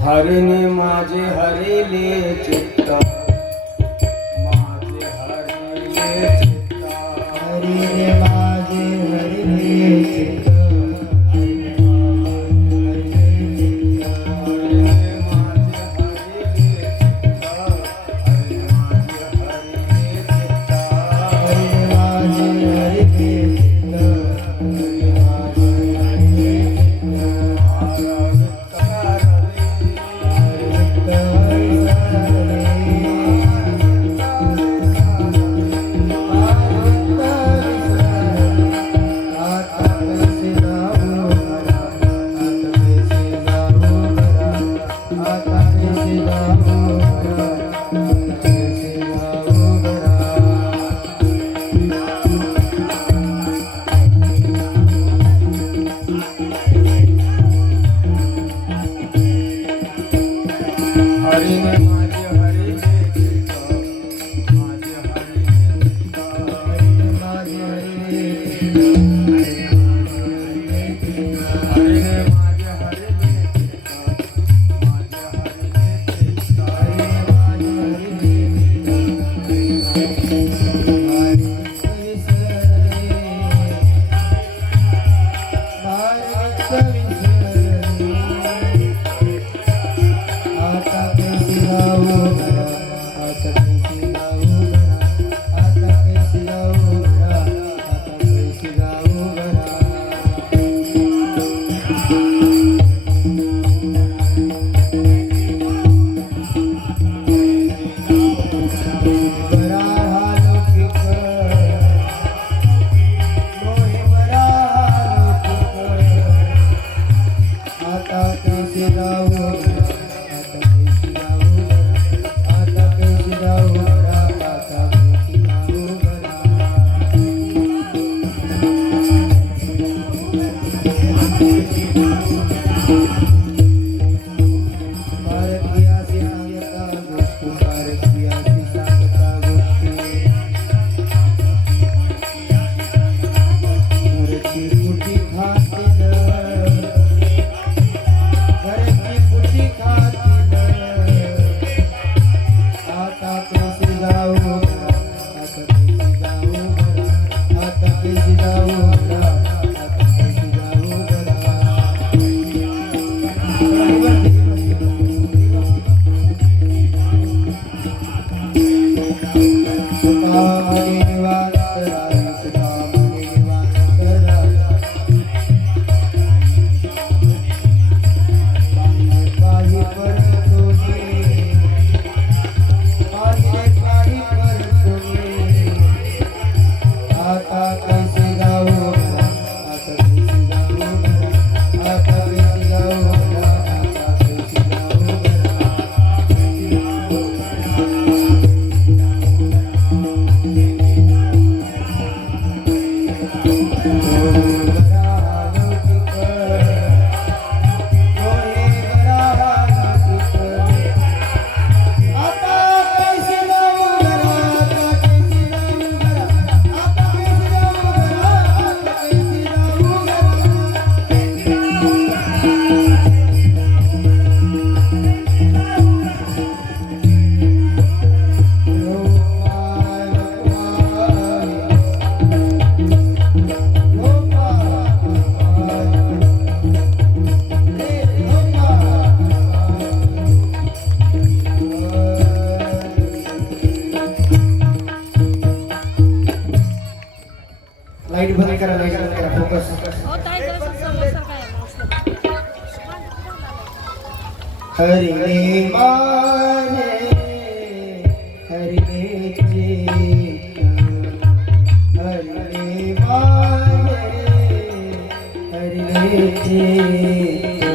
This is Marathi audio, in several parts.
हरिने माझे हरिले चित्त, माझे हरिले चित्त, हरिने माझे हरिले चित्त, आता करायला एकच करा फोकस. हो ताई जरा समजल्यासारखं आहे माणसाला. हरी रे माझे हरी रे चित्त हरी रे माझे हरी रे चित्त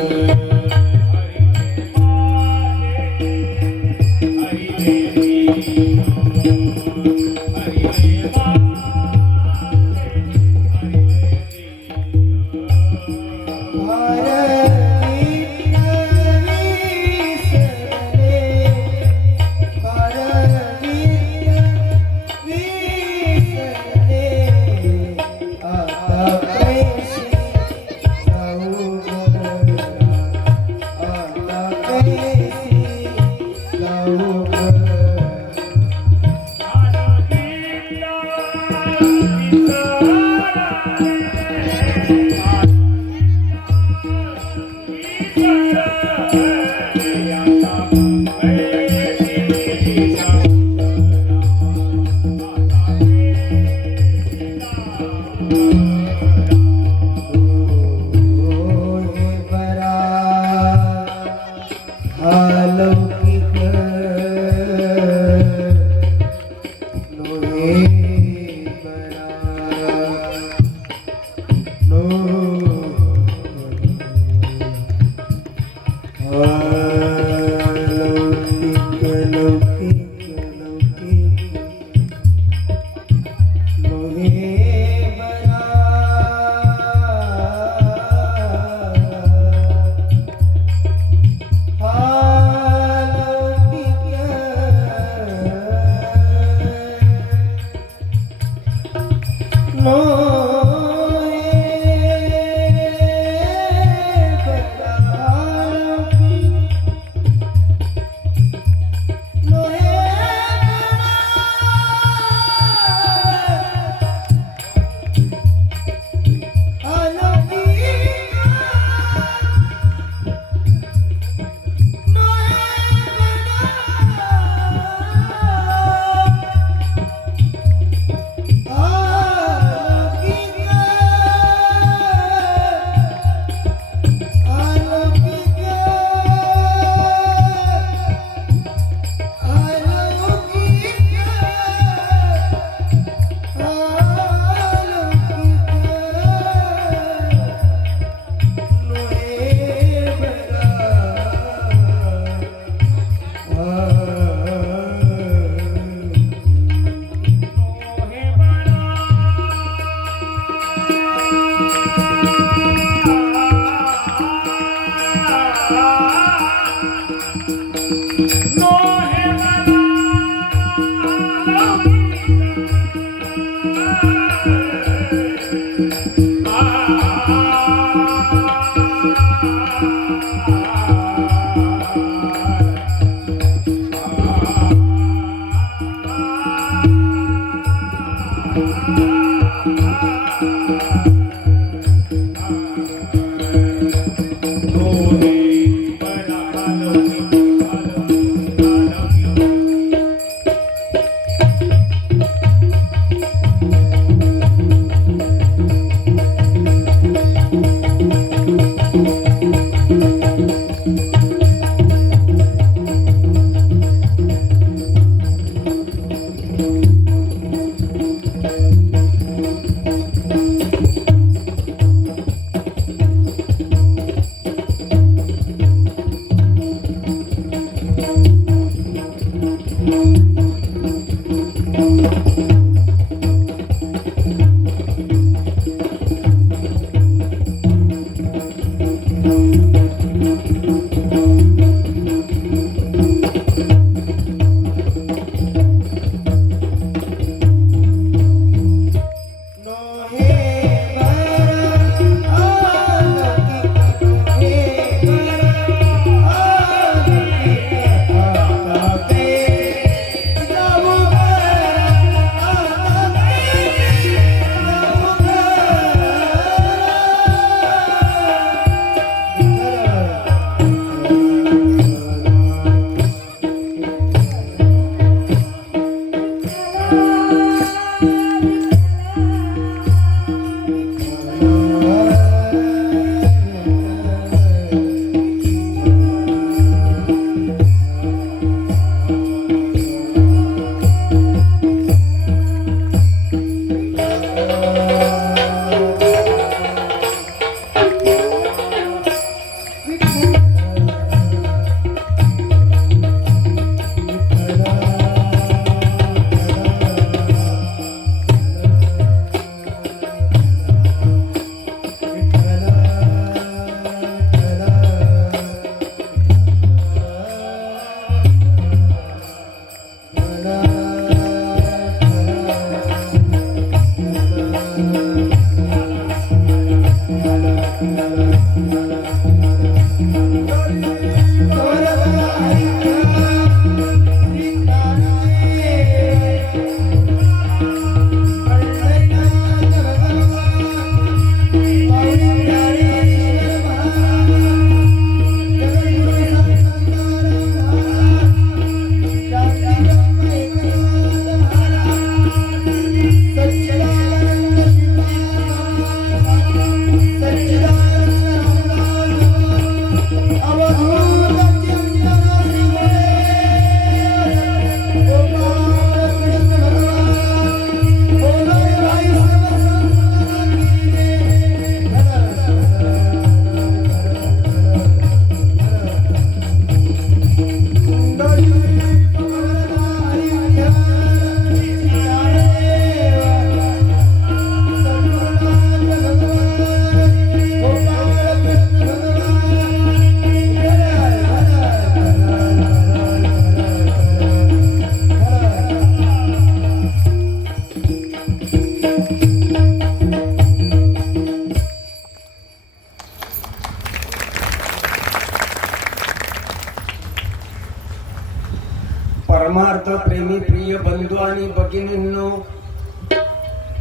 परमार्थ प्रेमी प्रिय बंधू आणि भगिनींनो,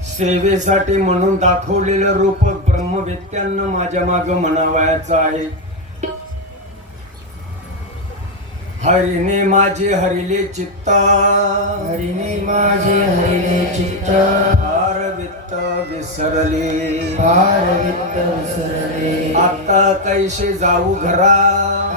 सेवेसाठी म्हणून दाखवलेलं रूप ब्रह्मवेत्यांना माझ्या माग म्हणावयाचं आहे. हरिने माझे हरिले चित्ता, हरिने माझे हरिले चित्त, फार वित्त विसरले, फार वित्त विसरले. आता कैसे जाऊ घरा,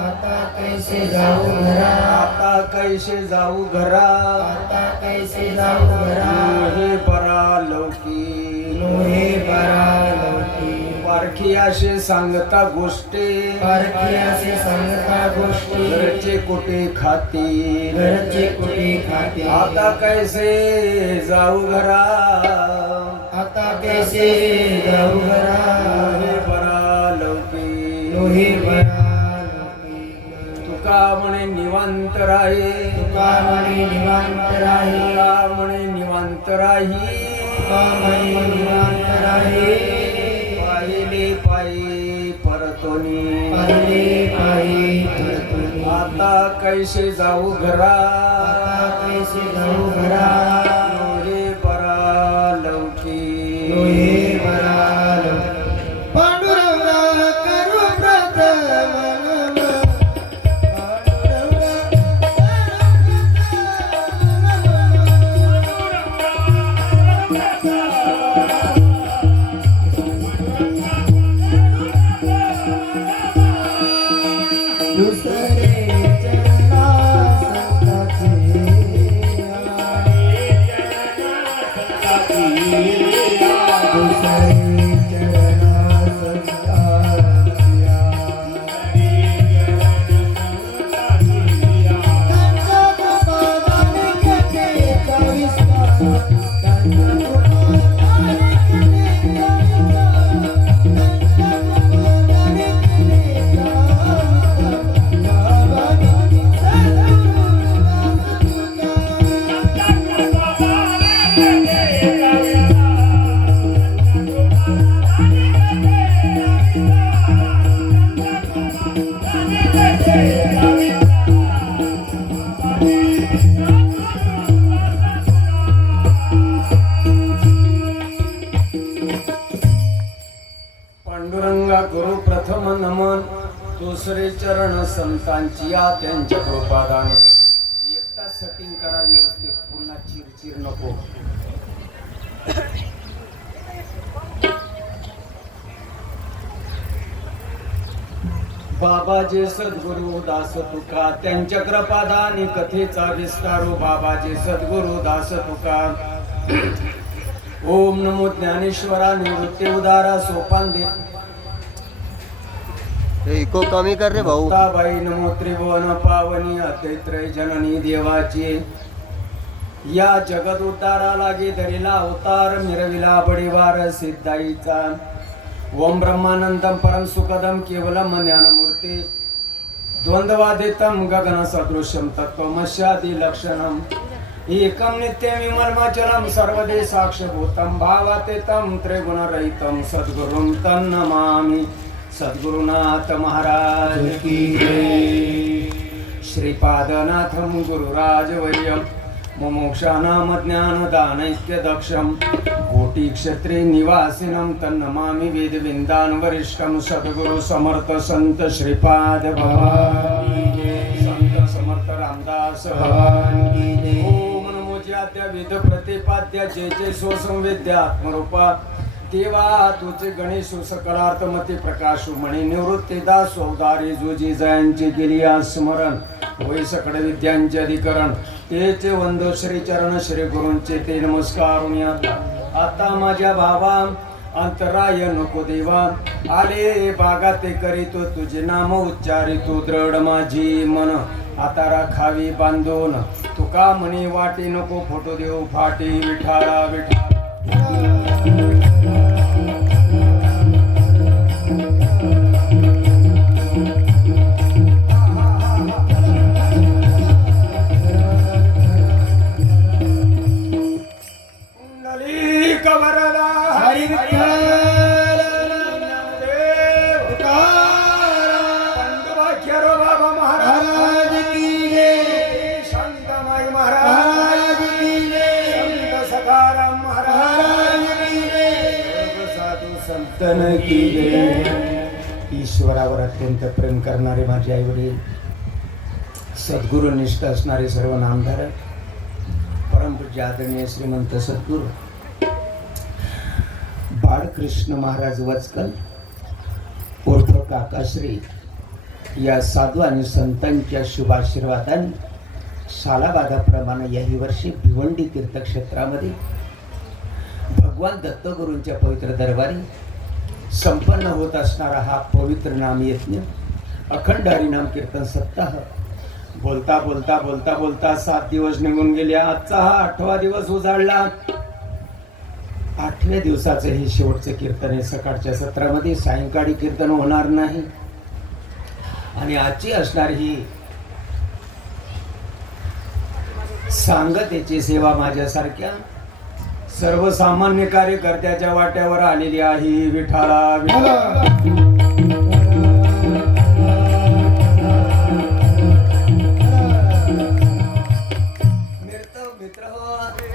आता कैसे जाऊ घरा, आता कैसे जाऊ घरा, आता कैसे जाऊ घरा. हे परा लौकी लोहे बरा लौकी, पारखियाशी सांगता गोष्टी, परखियासे सांगता गोष्टी. घरचे कुठे खाती, घरचे कुठे खाते. आता कैसे जाऊ घरा, आता कैसे जाऊ घरा. हे परा लौकी लोहे बरा लौकी. तुका म्हणे निवांत राही, तुका म्हणे निवांत राही, तुका म्हणे निवांत राही, तुका म्हणे निवांत राही. पाहिले पायी परतोनी, पहिले पायी परतुनी. आता कैसे जाऊ घरा, आता कैसे जाऊ घरा. लोहे परा लौकी लोहे बरा लौकी. पांडुरंगा करू व्रत मन, दुसरे चरणा संताचे दुसरे चरणा संताच्या. त्यांच्या कृपादाने कथेचा विस्तार, त्यांच्या कृपादाने कथेचा विस्तार, त्यांच्या कृपादाने कथेचा विस्तार. बाबाजी पांडुरंगा गुरु प्रथम नमन, दुसरे चरण संतांची या त्यांच्या कृपादाने. एकदा सेटिंग करा व्यवस्थित, पुन्हा चिरचिर नको. बाबाजे सद्गुरु दास तुका, त्यांच्या कृपादानी कथेचा विस्तारो. बाबाजे सद्गुरु दास तुका. ओम नमो ज्ञानेश्वरा निवृत्ती उदारा सोपान दे. इको कमी कर रे भाऊ. बाई नमो त्रिभुवन पावनी अद्वैत्रय जननी देवाची. या जगत उतारा लागे धरिला अवतार, मिरविला बडीवार सिद्धाईचा. ओम ब्रह्मानंदम परम सुखदम केवलम ज्ञानमूर्ती. द्वंद्वादितम गगन सदृश्यम तत्वमस्यादि लक्षणम. एकम नित्यम विमलमचलम सर्वदे साक्षभूतम. भावातीतम त्रिगुणरहितम सद्गुरुं तन्नमामि. सद्गुरुनाथ महाराज की जय. श्रीपादनाथम गुरुराजवर्यम मुमुक्षानाम ज्ञानदानैक्य दक्षम. कोटि क्षेत्रे निवासिनं तन्नमामि वेदविन्दान् वरिष्ठं. सद्गुरु समर्थ संत श्रीपाद भगवान की जय. संत समर्थ रामदास भगवान की जय. ओम नमो ज्याद्य वेद प्रतिपाद्य जय जय सो संवेद्य आत्मरूपा. देवा तुझे गणेश सकलार्थ मती प्रकाश म्हणे. निवृत्ती दास अवतारी जुजी जयांची केली स्मरण. होय सकळ विद्यांचे अधिकरण. तेचे वंद श्री चरण श्री गुरूंचे ते नमस्कार. आता माझ्या भावा अंतराय नको देवा. आले बागा ते करीतो तुझे नाम उच्चारितो. दृढ माझी मन आता राखावी बांधून. तुका म्हणे वाटी नको फोटो देऊ फाटी. विठाळा विठाळा हरी विठ्ठल बाबा महाराज महाराज की जय. शांत दत्तामाई महाराज की जय. संत सखाराम महाराज की जय. सर्व साधू संतन की जय. ईश्वरावर अत्यंत प्रेम करणारे माझे आई वडील, सद्गुरु निष्ठ असणारे सर्व नामधारक, परमपूज्य आदरणीय श्रीमंत सद्गुरु बाळकृष्ण महाराज वचकल उर्फ काकाश्री या साधू आणि संतांच्या शुभाशीर्वादाने सालाबादाप्रमाणे याही वर्षी भिवंडी तीर्थक्षेत्रामध्ये भगवान दत्तगुरूंच्या पवित्र दरबारी संपन्न होत असणारा हा पवित्र नाम यज्ञ अखंड हरिनाम कीर्तन सप्ताह बोलता बोलता बोलता बोलता 7 दिवस निघून गेले. आजचा हा 8वा दिवस उजाडला. 8व्या दिवसाचं हे शेवटचं कीर्तन आहे. सकाळच्या सत्रामध्ये सायंकाळी कीर्तन होणार नाही. आणि आजची असणारी ही सांगतेची सेवा माझ्यासारख्या सर्वसामान्य कार्यकर्त्याच्या वाट्यावर आलेली आहे. विठाला विठा.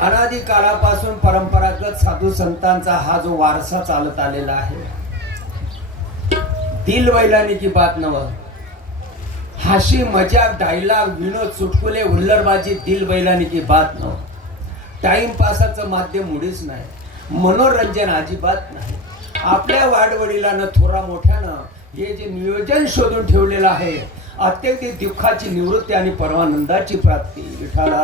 अनादी काळापासून परंपरागत साधू संतांचा हा जो वारसा चालत आलेला आहे, दिल बैलानी की बात नव, हाशी मजाक डायलॉग विनोद चुटकुले हुल्लडबाजी दिल बैलानी की बात नव. टाइमपासाचं माध्यम मुळीच नाही, मनोरंजन अजिबात नाही. आपल्या वाडवडिलांना थोरा मोठ्यानं हे जे नियोजन शोधून ठेवलेलं आहे, अत्यंत दुःखाची निवृत्ती आणि परमानंदाची प्राप्ती. विठाला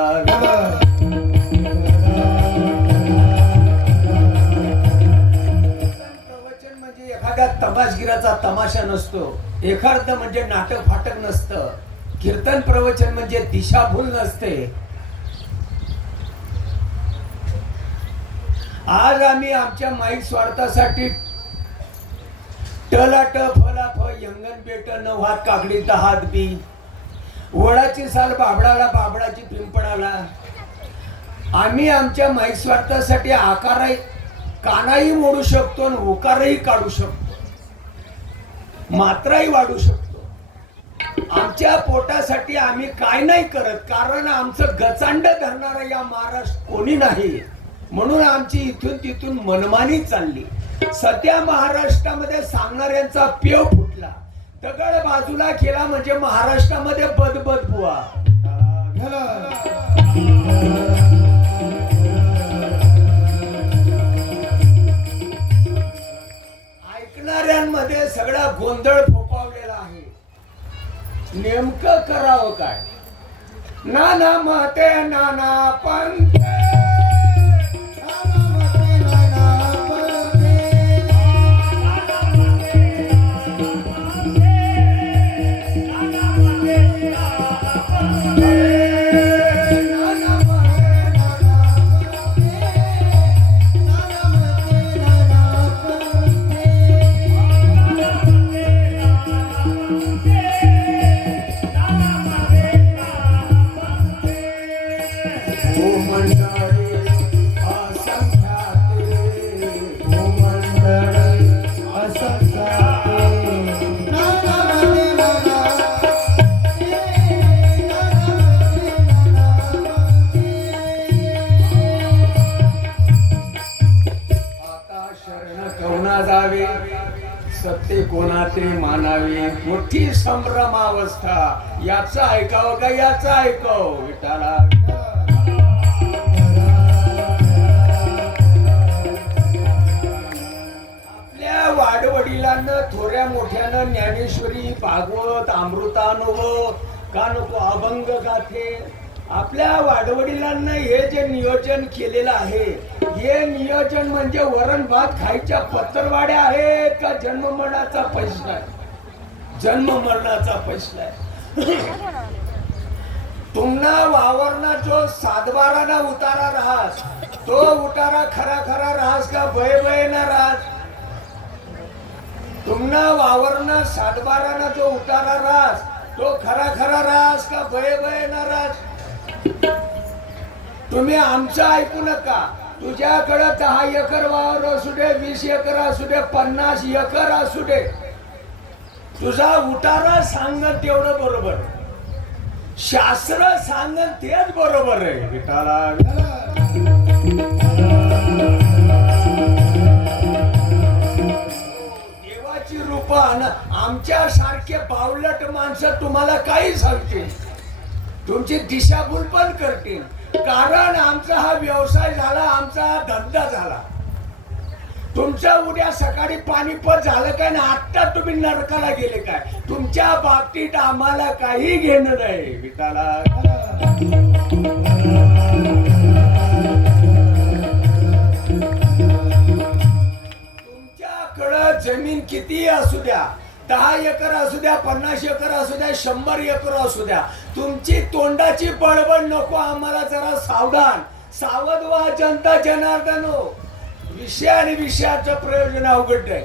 प्रवचन म्हणजे एखाद्या तमाशगिराचा तमाशा नसतो, एखादं म्हणजे नाटक फाटक नसतं. कीर्तन प्रवचन म्हणजे दिशाभूल नसते. आज आम्ही आमच्या माईक स्वार्थासाठी टलाट फलाफ यंगन बेट नवहात काकडी हात बी, वडाची साल बाबडाला बाबडाची पिंपळाला. आम्ही आमच्या माईक स्वार्थासाठी आकारही कानाही मोडू शकतो आणि उकारही काढू शकतो, मात्राही वाढू शकतो. आमच्या पोटासाठी आम्ही काय नाही करत, कारण आमचं गचांड धरणारा या महाराष्ट्र कोणी नाही. म्हणून आमची इथून तिथून मनमानी चालली. सध्या महाराष्ट्रामध्ये सांगणाऱ्यांचा पेव फुटला. दगड बाजूला केला म्हणजे महाराष्ट्रामध्ये बदबद बुवा. ऐकणाऱ्यांमध्ये सगळा गोंधळ फोपावलेला आहे. नेमकं करावं काय? नाना मते नाना पंथ, सत्य कोणाचे मानावे, मोठी संभ्रमावस्था. याचं ऐकावं का याचं ऐकावं? विठाला आपल्या वाडवडिलांना थोड्या मोठ्यानं ज्ञानेश्वरी, भागवत, अमृतानुभव का नको, अभंग गाथे. आपल्या वाडवडिलांना हे जे नियोजन केलेलं आहे, हे नियोजन म्हणजे वरण भात खायच्या पत्तरवाड्या आहेत का जन्म मरणाचा पैसा आहे? जन्म मरणाचा पैसा आहे. तुम्हाला वावरना जो सातबाराना उतारा राहास, तो उतारा खरा खरा राहास का भय भय ना राहास? तुम्हाला वावरना सातबाराना जो उतारा राहास, तो खरा खरा राहास का भय भय ना राहास? तुम्ही आमचं ऐकू नका. तुझ्याकडे 10 एकर वावर असू दे, 20 एकर असू दे, 50 एकर असू दे, तुझा उतारा सांगत तेवढं बरोबर. शास्त्र सांगन तेच बरोबर आहे विठाला. देवाची रूपा आमच्या सारखे बावलट माणसं तुम्हाला काही सांगतील, तुमची दिशाभूल पण करतील. कारण आमचा हा व्यवसाय झाला, आमचा हा धंदा झाला. तुमचं उद्या सकाळी पाणीपत झालं काय ना आत्ता तुम्ही नरकाला गेले काय, तुमच्या बाबतीत आम्हाला काही घेणं नाही विठाला. तुमच्याकडं जमीन किती असू द्या, 10 एकर असू द्या, 50 एकर असू द्या, 100 एकर असू द्या, तुमची तोंडाची बडबड नको आम्हाला. जरा सावध व्हा जनता जनार्दनो. विषय आणि विषयाचं प्रयोजन अवघड नाही,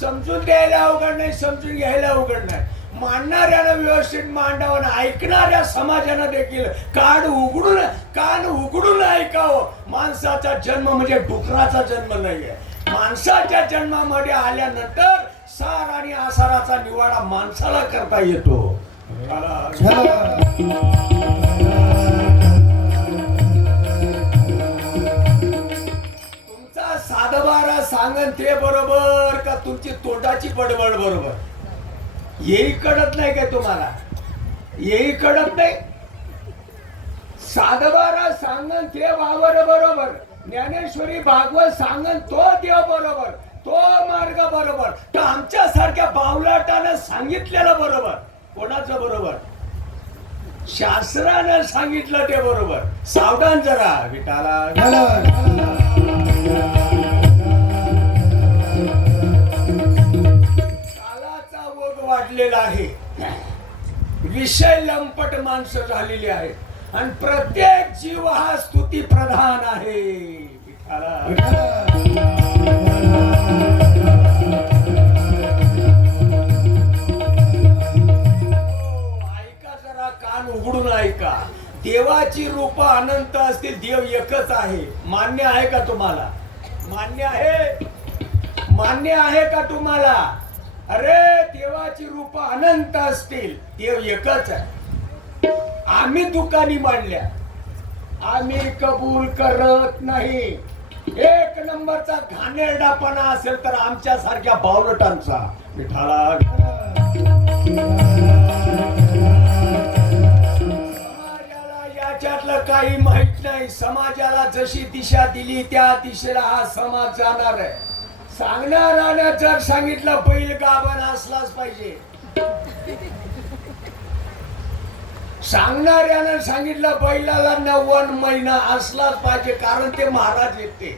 समजून द्यायला अवघड नाही, समजून घ्यायला अवघड नाही. मांडणाऱ्यानं व्यवस्थित मांडावं, ऐकणाऱ्या समाजानं देखील कान उघडून ऐकावं. माणसाचा जन्म म्हणजे डुकराचा जन्म नाहीये. माणसाच्या जन्मामध्ये आल्यानंतर सार आणि आसाराचा निवाडा माणसाला करता येतो. तुमचा साधबारा सांगन ते बरोबर का तुमची तोंडाची बडबड बरोबर, येही कळत नाही काय तुम्हाला? येही कळत नाही. साधबारा सांगन ते वावर बरोबर, ज्ञानेश्वरी भागवत सांगन तो देव बरोबर, तो मार्ग बरोबर. तर आमच्या सारख्या बावलाटानं सांगितलेलं बरोबर. कोणाचं बरोबर? शास्त्रानं सांगितलं ते बरोबर. सावधान जरा विठाला. कालाचा ओघ वाढलेला आहे, विषय लंपट माणसं झालेली आहेत आणि प्रत्येक जीव हा स्तुती प्रधान आहे विठाला. कान उघडून ऐका. देवाची रूप अनंत असतील, देव एकच आहे. मान्य आहे का तुम्हाला? मान्य आहे? मान्य आहे का तुम्हाला? अरे देवाची रूप अनंत असतील, देव एकच आहे. आम्ही दुकानी मांडल्या, आम्ही कबूल करत नाही. 1 नंबरचा घाणेरडापणा असेल तर आमच्या सारख्या बावलटांचा विठाला. याच्यातलं काही माहित नाही. समाजाला जशी दिशा दिली त्या दिशेला हा समाज जाणार आहे. सांगणाऱ्यानं जर सांगितलं बैल गाभण असलाच पाहिजे, सांगणाऱ्यानं सांगितलं बैलाला 90 महिना असलाच पाहिजे, कारण ते महाराज येते.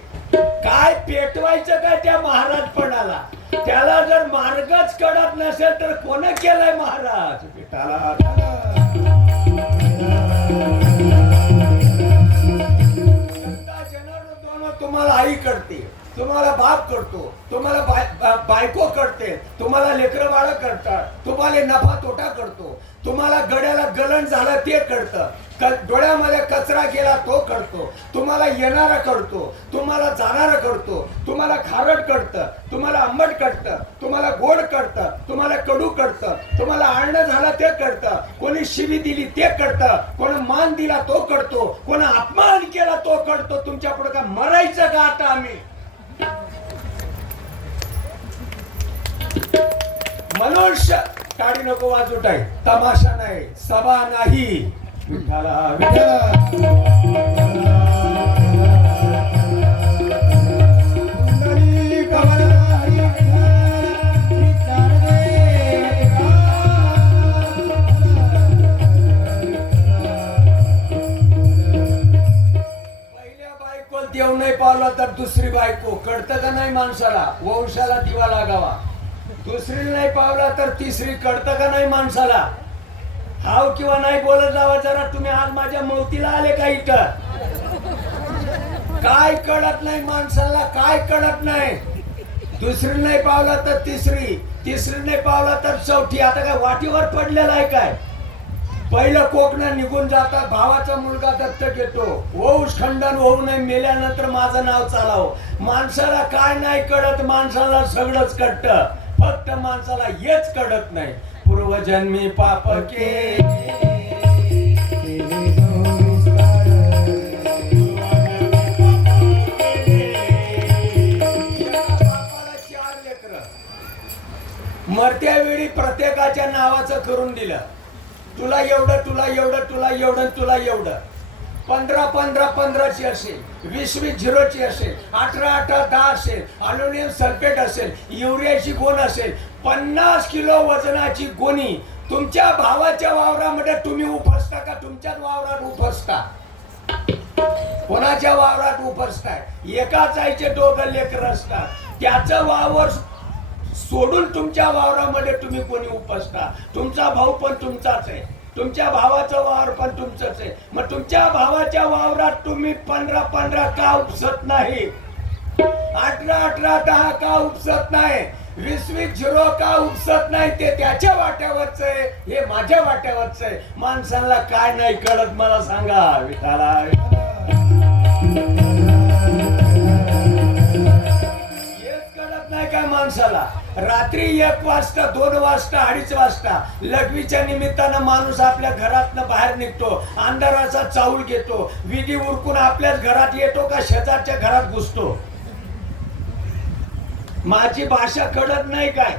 काय पेटवायचं काय त्या महाराजपणाला? त्याला जर मार्गच कळत नसेल तर कोण केलाय महाराज पेटाला. तुम्हाला आई करते, तुम्हाला बाप करतो, तुम्हाला बायको करते, तुम्हाला लेकरं बाळ करतात, तुम्हाला नफा तोटा करतो, तुम्हाला गड्याला गलन झालं ते करतं, डोळ्यामध्ये कचरा गेला तो करतो, तुम्हाला येणारा करतो, तुम्हाला जाणारा करतो, तुम्हाला खारट करतं, तुम्हाला आंबट करतं, तुम्हाला गोड करतं, तुम्हाला कडू करतं, तुम्हाला आणणं झालं ते करतं, कोणी शिवी दिली ते करतं, कोणी मान दिला तो करतो, कोणी अपमान केला तो करतो. तुमच्या पुढे का मरायचं का आता आम्ही? मनुष्य टाळी नको वाजवताय, तमाशा नाही, सभा नाही. देव नाही पावला तर दुसरी बायको कळतं का नाही माणसाला? वंशाला दिवा लागावा. दुसरी नाही पावला तर तिसरी कळतं का नाही माणसाला? हाव किंवा नाही बोलत जावा जरा. तुम्ही आज माझ्या मौतीला आले का इथं? काय कळत नाही माणसाला, काय कळत नाही. दुसरी नाही पावला तर तिसरी, तिसरी नाही पावला तर चौथी. आता काय वाटीवर पडलेला आहे काय? पहिलं कोकणं निघून जातात, भावाचा मुलगा दत्तक येतो, वंश खंडन होऊ नये, मेल्यानंतर माझं नाव चालावं. माणसाला काय नाही कळत, माणसाला सगळंच कळतं, फक्त माणसाला हेच कळत नाही. पूर्वजन्मी पाप केले नावाचं करून दिलं. तुला एवढं, तुला एवढं, तुला एवढं, तुला एवढं. 15-15-15ची असेल, 20-20 झिरोची असेल, 18-18 10 असेल, अल्युमिनियम सल्फेट असेल, युरियाची गोण असेल, 50 किलो वजनाची गोणी तुमच्या भावाच्या वावरामध्ये तुम्ही उपसता का तुमच्याच वावरात उपसता? कोणाच्या वावरात उपसताय? एकाच आईचे दोघं लेकर असतात, त्याचं वावर सोडून तुमच्या वावरामध्ये तुम्ही कोणी उपसता? तुमचा भाऊ पण तुमचाच आहे, तुमच्या भावाचं वावर पण तुमचंच आहे. मग तुमच्या भावाच्या वावरात तुम्ही 15-15 का उपसत नाही? 18-18 10 का उपसत नाही? 20-20 झिरो का उपसत नाही? ते त्याच्या वाट्यावरच आहे, हे माझ्या वाट्यावरच आहे. माणसाला काय नाही कळत मला सांगा विठाला. हेच कळत नाही काय माणसाला? रात्री 1 वाजता 2 वाजता 2:30 वाजता लघवीच्या निमित्तानं माणूस आपल्या घरातनं बाहेर निघतो, अंधाराचा चाऊल घेतो, विधी उरकून आपल्याच घरात येतो का शेजारच्या घरात घुसतो? माझी भाषा कळत नाही काय?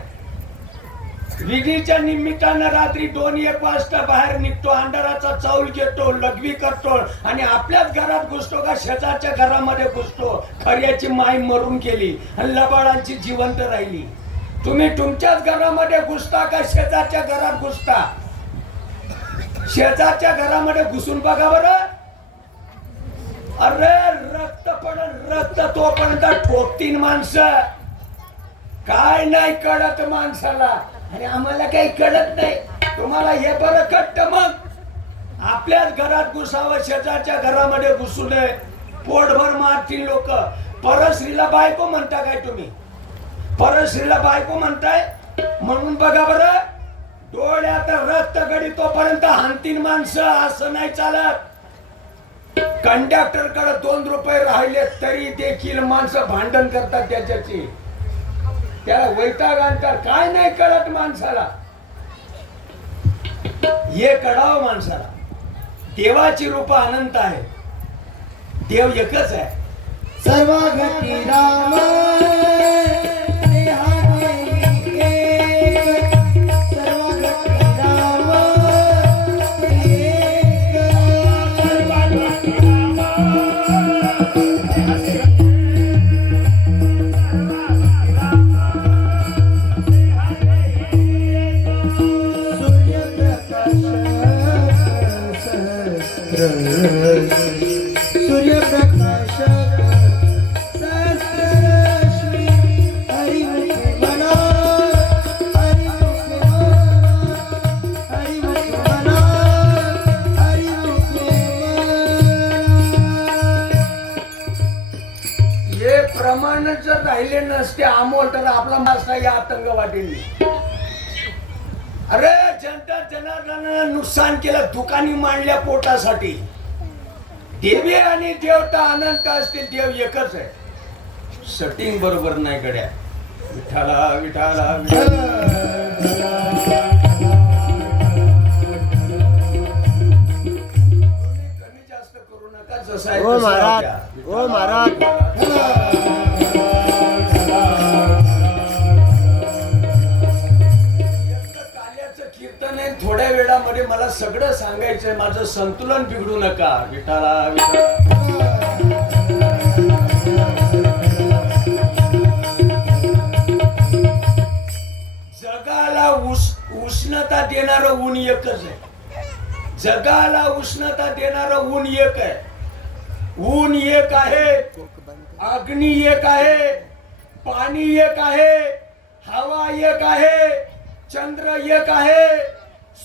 विधीच्या निमित्तानं रात्री 2-1 वाजता बाहेर निघतो, अंधाराचा चाऊल घेतो, लघवी करतो आणि आपल्याच घरात घुसतो का शेजारच्या घरामध्ये घुसतो? खऱ्याची माई मरून गेली आणि लबाडांची जिवंत राहिली. तुम्ही तुमच्याच घरामध्ये घुसता का शेजारच्या घरात घुसता? शेजारच्या घरामध्ये घुसून बघा बरं. अरे रक्त पडत, रक्त तोपर्यंत ठोकतीन माणसं. काय नाही कळत माणसाला. आणि आम्हाला काही कळत नाही. तुम्हाला हे बरं कळतं मग आपल्याच घरात घुसावं, शेजारच्या घरामध्ये घुसू नये. पोटभर मारतील लोक. परस्त्रीला बायको म्हणता काय तुम्ही? परस्त्रीला बायको म्हणताय म्हणून बघा बरं, डोळ्यात रक्त गडी तोपर्यंत हानतीन माणसं. असं नाही चालत. कंडक्टर कडे 2 रुपये राहिले तरी देखील माणसं भांडण करतात त्याच्याची. त्याला वैताग आणतात. काय नाही कळत माणसाला. हे कळावं माणसाला. देवाची रूप अनंत आहे, देव एकच आहे. सर्व घटी राम सूर्यप्रकाश सहस्ररश्मी हरिमुख मना हरिमुख मना हरिमुख हे प्रमाण जर राहिले नसते अमोल तर आपला मास्ता या आतंकवादींनी. अरे जनता जनार्दनानं नुकसान केलं, दुकानी मांडल्या पोटासाठी. देवी आणि देवता अनंत असतील, देव एकच आहे. सेटिंग बरोबर नाही गड्या. विठाला विठाला कमी जास्त करू नका. जसं आहे ओ तसं राहू महाराज, द्या. ओ महाराज. काल्याचं कीर्तन आहे. थोड्या वेळामध्ये मला सगळं सांगायचंय. माझं संतुलन बिघडू नका. विठाला जगाला उष्णता देणारं ऊन एकच आहे. जगाला उष्णता देणारं ऊन एक आहे. ऊन एक आहे, अग्नी एक आहे, पाणी एक आहे, हवा एक आहे, चंद्र एक आहे,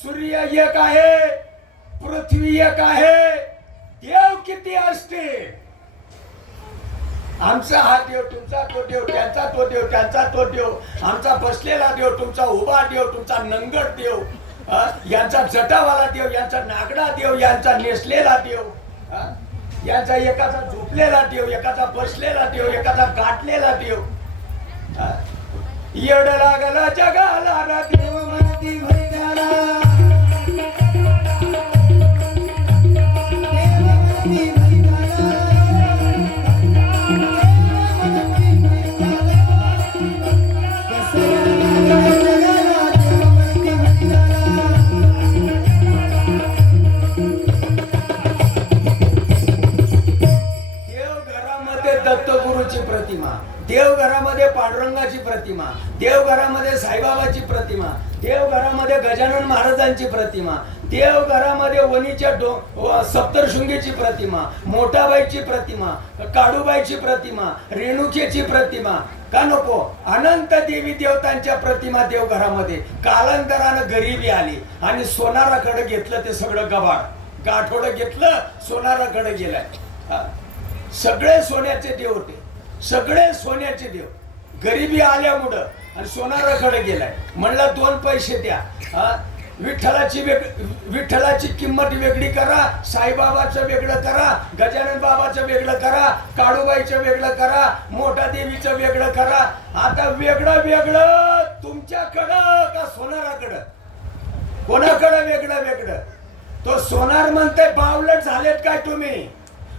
सूर्य एक आहे, पृथ्वी एक आहे. देव किती असते? आमचा हा देव, तुमचा तो देव, त्यांचा तो देव, त्यांचा तो देव, आमचा बसलेला देव, तुमचा उभा देव, तुमचा नंगट देव, यांचा जटावाला देव, यांचा नागडा देव, यांचा नेसलेला देव, यांचा एकाचा झोपलेला देव, एकाचा बसलेला देव, एकाचा गाठलेला देव. येड लागला जगाला देव म्हणती भैयाला. जगाला प्रतिमा, देवघरामध्ये पांडुरंगाची प्रतिमा, देवघरामध्ये साईबाबाची प्रतिमा, देवघरामध्ये गजानन महाराजांची प्रतिमा, देवघरामध्ये वणीच्या सप्तशृंगीची प्रतिमा, मोठाबाईची प्रतिमा, काडूबाईची प्रतिमा, रेणुकेची प्रतिमा, का नको अनंत देवी देवतांच्या प्रतिमा देवघरामध्ये. कालांतरानं गरिबी आली आणि सोनाराकडे घेतलं ते सगळं गबाड, गाठोडं घेतलं, सोनाराकडे गेलाय. सगळे सोन्याचे देव होते, सगळे सोन्याचे देव. गरिबी आल्यामुळं आणि सोनाराकडे गेलाय. म्हणलं 2 पैसे द्या, विठ्ठलाची किंमत वेगळी करा, साईबाबाचं वेगळं करा, गजानन बाबाचं वेगळं करा, काळूबाईचं वेगळं करा, मोठा देवीचं वेगळं करा. आता वेगळं वेगळं तुमच्याकडं का सोनाराकडं? कोणाकडं वेगळं वेगळं? तो सोनार म्हणते बावलट झालेत काय तुम्ही?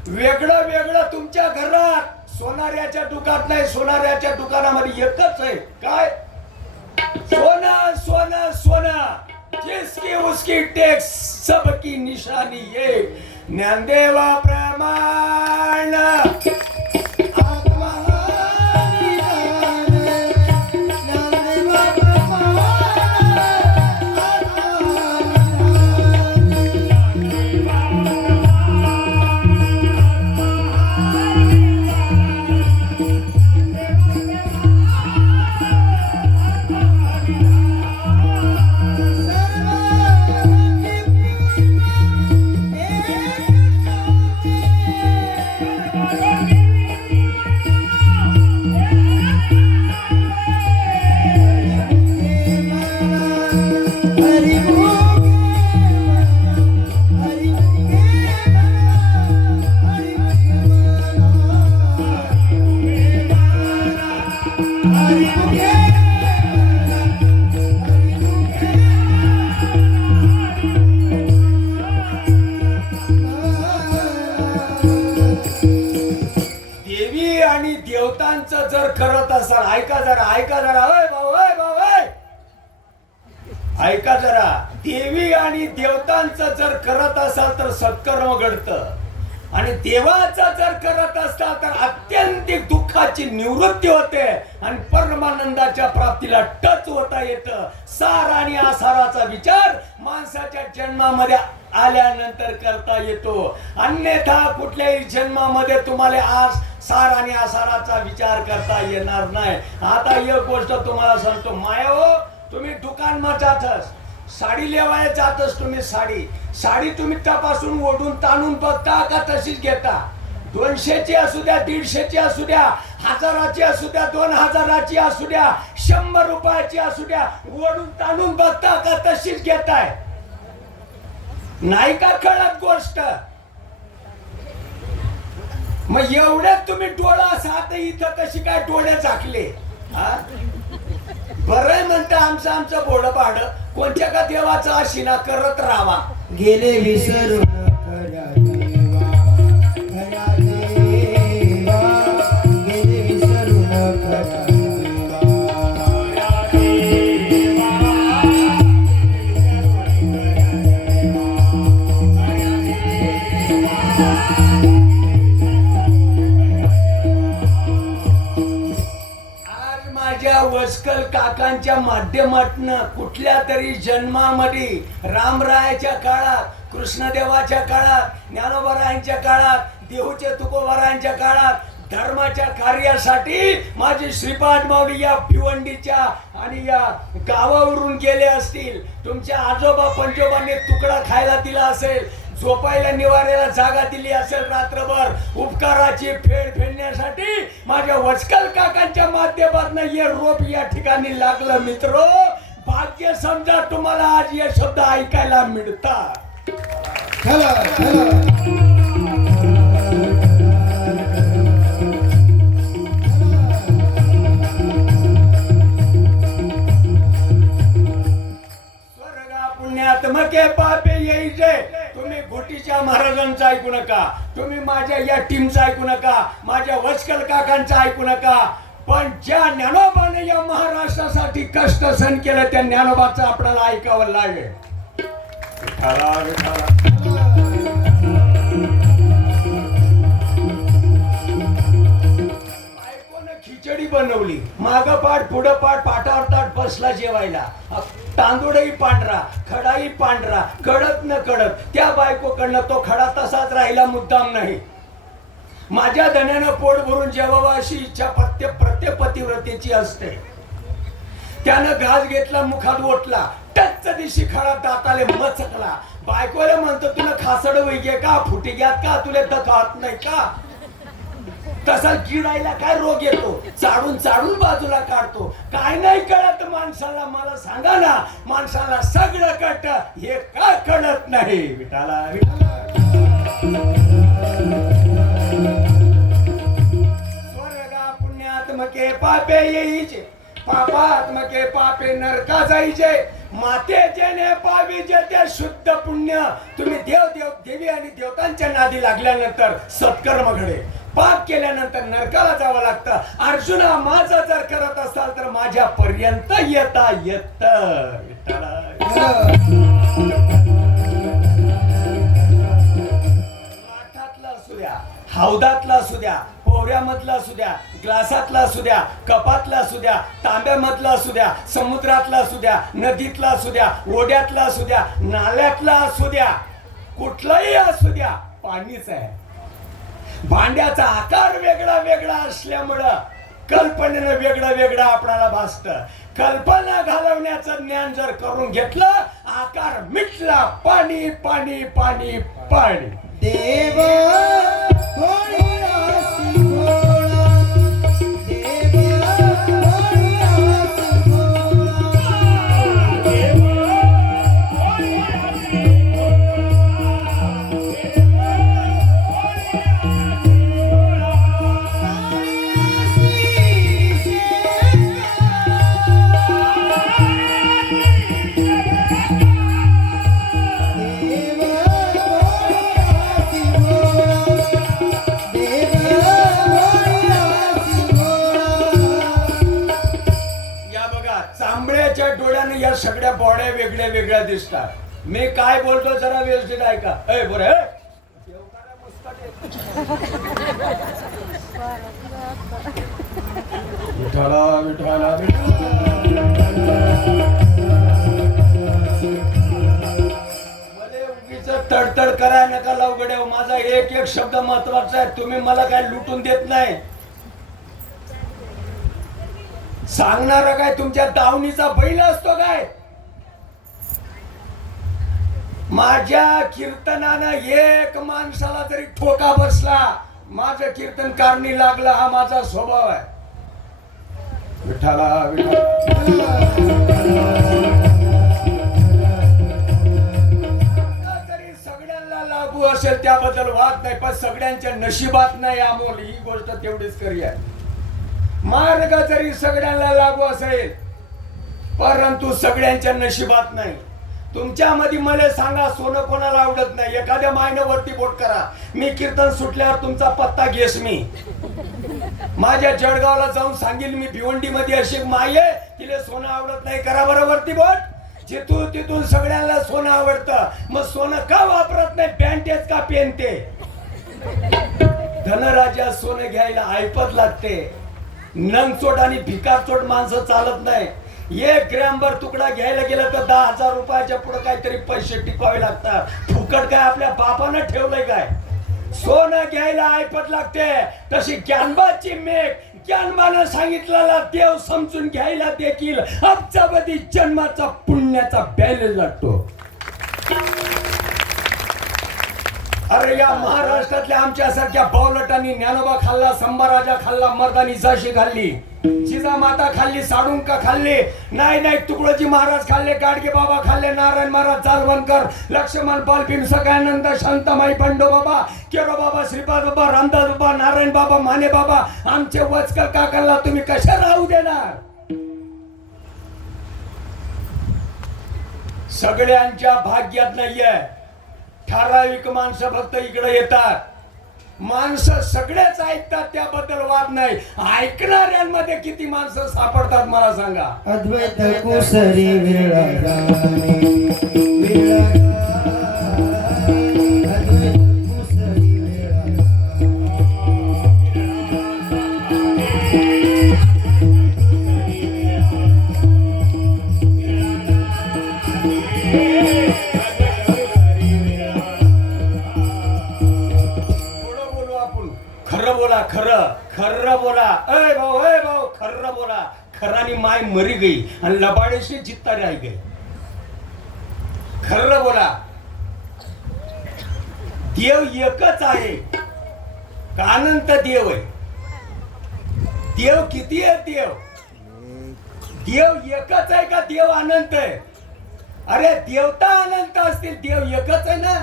वेगळं वेगळं तुमच्या घरात, सोनाऱ्याच्या दुकानात नाही. सोनाऱ्याच्या दुकानामध्ये एकच आहे, काय? सोना सोना सोना, जिसकी उसकी टैक्स सबकी निशानी ये. ज्ञानदेवा प्रमाण देवतांचं जर करत असाल, ऐका जरा, ऐका जरा, ओय भाऊ, ओय भाऊ, ओय ऐका जरा. देवी आणि देवतांचं जर करत असाल तर सत्कर्म घडतं, आणि देवाचं जर करत असाल तर अत्यंतिक दुःखाची निवृत्ती होते आणि परमानंदाच्या प्राप्तीला टच होता येतं. सार आणि आसाराचा विचार माणसाच्या जन्मामध्ये आल्यानंतर करता येतो, अन्यथा कुठल्याही जन्मामध्ये तुम्हाला सार आणि आसाराचा विचार करता येणार नाही. आता एक गोष्ट तुम्हाला सांगतो, माया हो, तुम्ही दुकानमा जातस, साडी लेवायला जातस, तुम्ही साडी तुम्ही तपासून ओढून ताणून बघता का तशीच घेता? 200ची असू द्या, 150ची असू द्या, 1000ची असू द्या, 2000ची असू द्या, 100 रुपयाची असू द्या, ओढून ताणून बघता का तशीच घेताय? नाही का कळत गोष्ट? मग एवढ्यात तुम्ही डोळा साथ इथं कशी काय डोळे झाकले? बरं म्हणतं आमचं बोडं पाड, कोणत्या का देवाचा आशिना करत राहावा. गेले विसरून खऱ्या देवा, खऱ्या देवा, गेले विसरून खऱ्या वस्कल काकांच्या माध्यमातून कुठल्या तरी जन्मामध्ये, रामरायाच्या काळात, कृष्णदेवाच्या काळात, ज्ञानोबारायांच्या काळात, देहूचे तुकोबारायांच्या काळात, धर्माच्या कार्यासाठी माझे श्रीपाद माऊली या भिवंडीच्या आणि या गावावरून गेले असतील. तुमच्या आजोबा पंजोबांनी तुकडा खायला दिला असेल, झोपायला निवाऱ्याला जागा दिली असेल रात्रभर. उपकाराची फेड फेडण्यासाठी माझ्या वचकल काकांच्या माध्यमातून हे रोप या ठिकाणी लागलं. मित्र, भाग्य समजा तुम्हाला आज हे शब्द ऐकायला मिळतात. स्वर्गा पुण्यात्मके पापे येईजे. तुम्ही घोटीच्या महाराजांचं ऐकू नका, तुम्ही माझ्या या टीमचं ऐकू नका, माझ्या वचकल काकांचं ऐकू नका, पण ज्या ज्ञानोबाने या महाराष्ट्रासाठी कष्ट सहन केलं त्या ज्ञानोबाचं आपल्याला ऐकावं लागेल. माग पाठ पुढं पाठ पाठावर ताट बसला जेवायला. तांदूळही पांढरा, खडाही पांढरा, कडत न कडत. त्या बायकोकडनं तो खडा तसाच राहिला, मुद्दाम नाही. माझ्या धन्यानं पोट भरून जेवावं अशी इच्छा प्रत्येक पतिव्रतेची असते. त्यानं घास घेतला, मुखात ओतला, टच्च दिशी खडा दाताले मचकला. बायकोला म्हणतो तुला खासड वैगे का, फुटिग्यात का, तुला दखात नाही का. तसा किडायला काय रोग येतो, चाडून चाडून बाजूला काढतो. काय नाही कळत माणसाला, मला सांगा ना. माणसाला सगळं कळत, हे का कळत नाही. विठाला स्वर्गा पुण्यात्मके पापे येईचे, पापात्मके पापे नरका जायचे. माते जेने पावीचे ते शुद्ध पुण्य. तुम्ही देवी आणि देवतांच्या नादी लागल्यानंतर सत्कर्म घडे. पाप केल्यानंतर नरकाला जावं लागतं. अर्जुना माझं जर करत असाल तर माझ्या पर्यंत येता येत. लाटातला असू द्या, हौदातला असू द्या, पोहऱ्यामधला असू द्या, ग्लासातला असू द्या, कपातला असू द्या, तांब्यामधला असू द्या, समुद्रातला असू द्या, नदीतला असू द्या, ओढ्यातला असू द्या, नाल्यातला असू द्या, कुठलाही असू द्या, पाणीच आहे. भांड्याचा आकार वेगळा वेगळा असल्यामुळं कल्पनेनं वेगळं वेगळं आपल्याला भासतं. कल्पना घालवण्याचं ज्ञान जर करून घेतलं, आकार मिटला. पाणी पाणी पाणी पाणी. देव होळी रासी भोळा, देव होळी रासी भोळा, देव होळी रासी भोळा, देव होळी रासी डोळ्याने या सगळ्या बॉड्या वेगळ्या वेगळ्या दिसतात. मी काय बोलतो जरा व्यवस्थित ऐका. बरं विठाला विठाला भले उगीच तडतड कराय नका लावगड्या. माझा एक एक शब्द महत्वाचा आहे. तुम्ही मला काय लुटून देत नाही. सांगणार काय तुमच्या दावणीचा बैल असतो काय. माझ्या कीर्तनानं एक माणसाला जरी ठोका बसला, माझं कीर्तन कारणी लागला. हा माझा स्वभाव आहे. विठाला जरी सगळ्यांना लागू असेल त्याबद्दल वाद नाही, पण सगळ्यांच्या नशिबात नाही अमोल, ही गोष्ट तेवढीच खरी आहे. मार्ग जरी सगळ्यांना लागू असेल, परंतु सगळ्यांच्या नशिबात नाही. तुमच्यामध्ये मला सांगा, सोनं कोणाला आवडत नाही. एखाद्या मायनं वरती बोट करा. मी कीर्तन सुटल्यावर तुमचा पत्ता घेस. मी माझ्या जळगावला जाऊन सांगेल, मी भिवंडी मध्ये अशी माय आहे, तिला सोनं आवडत नाही. करा बरं वरती बोट. जिथून तिथून सगळ्यांना सोनं आवडतं. मग सोनं का वापरत नाही, बँडेज का पेनते. धनराजा सोनं घ्यायला ऐपत लागते. नंगचोट आणि भिकारचोट माणसं चालत नाही. 1 ग्रॅमभर तुकडा घ्यायला गेला तर 10,000 रुपयाच्या पुढे काहीतरी पैसे टिकवावे लागतात. फुकट काय आपल्या बापानं ठेवलंय काय. सोनं घ्यायला ऐपत लागते. तशी ज्ञानबाची मेघ, ज्ञानबानं सांगितलेला देव समजून घ्यायला देखील अब्जावधी जन्माचा पुण्याचा बॅलेन्स लागतो. अरे या महाराष्ट्रातल्या आमच्यासारख्या बावलटांनी ज्ञानोबा खाल्ला, संभाराजा खाल्ला, मर्दानी झाशी खाल्ली, जिजामाता खाल्ली, साळुंका खाल्ली, नाही तुकडोजी महाराज खाल्ले, गाडगे बाबा खाल्ले, नारायण महाराज, जालवणकर, लक्ष्मण पाल, भीमसकानंद, शांतामाई, बंडो बाबा, केरो बाबा, श्रीपाद बाबा, रामदास बाबा, नारायण बाबा, माने बाबा, आमचे वचकर काकांना तुम्ही कशा राहू देणार. सगळ्यांच्या भाग्यात नाहीये. ठराविक माणसं फक्त इकडे येतात. माणसं सगळेच ऐकतात, त्याबद्दल वाद नाही. ऐकणाऱ्यांमध्ये किती माणसं सापडतात मला सांगा. अद्वैत कुसरी विरळगाने, अद्वैत कुसरी विरळगाने. खरं बोला, खरं खरं बोला. अय भाऊ खरं बोला. खरानी माय मरी गई आणि लबाडेशी जित्ता राही गई. खरं बोला. देव एकच आहे का अनंत देव आहे? देव किती आहे? देव एकच आहे का देव अनंत आहे? अरे देवता अनंत असतील, देव एकच आहे ना.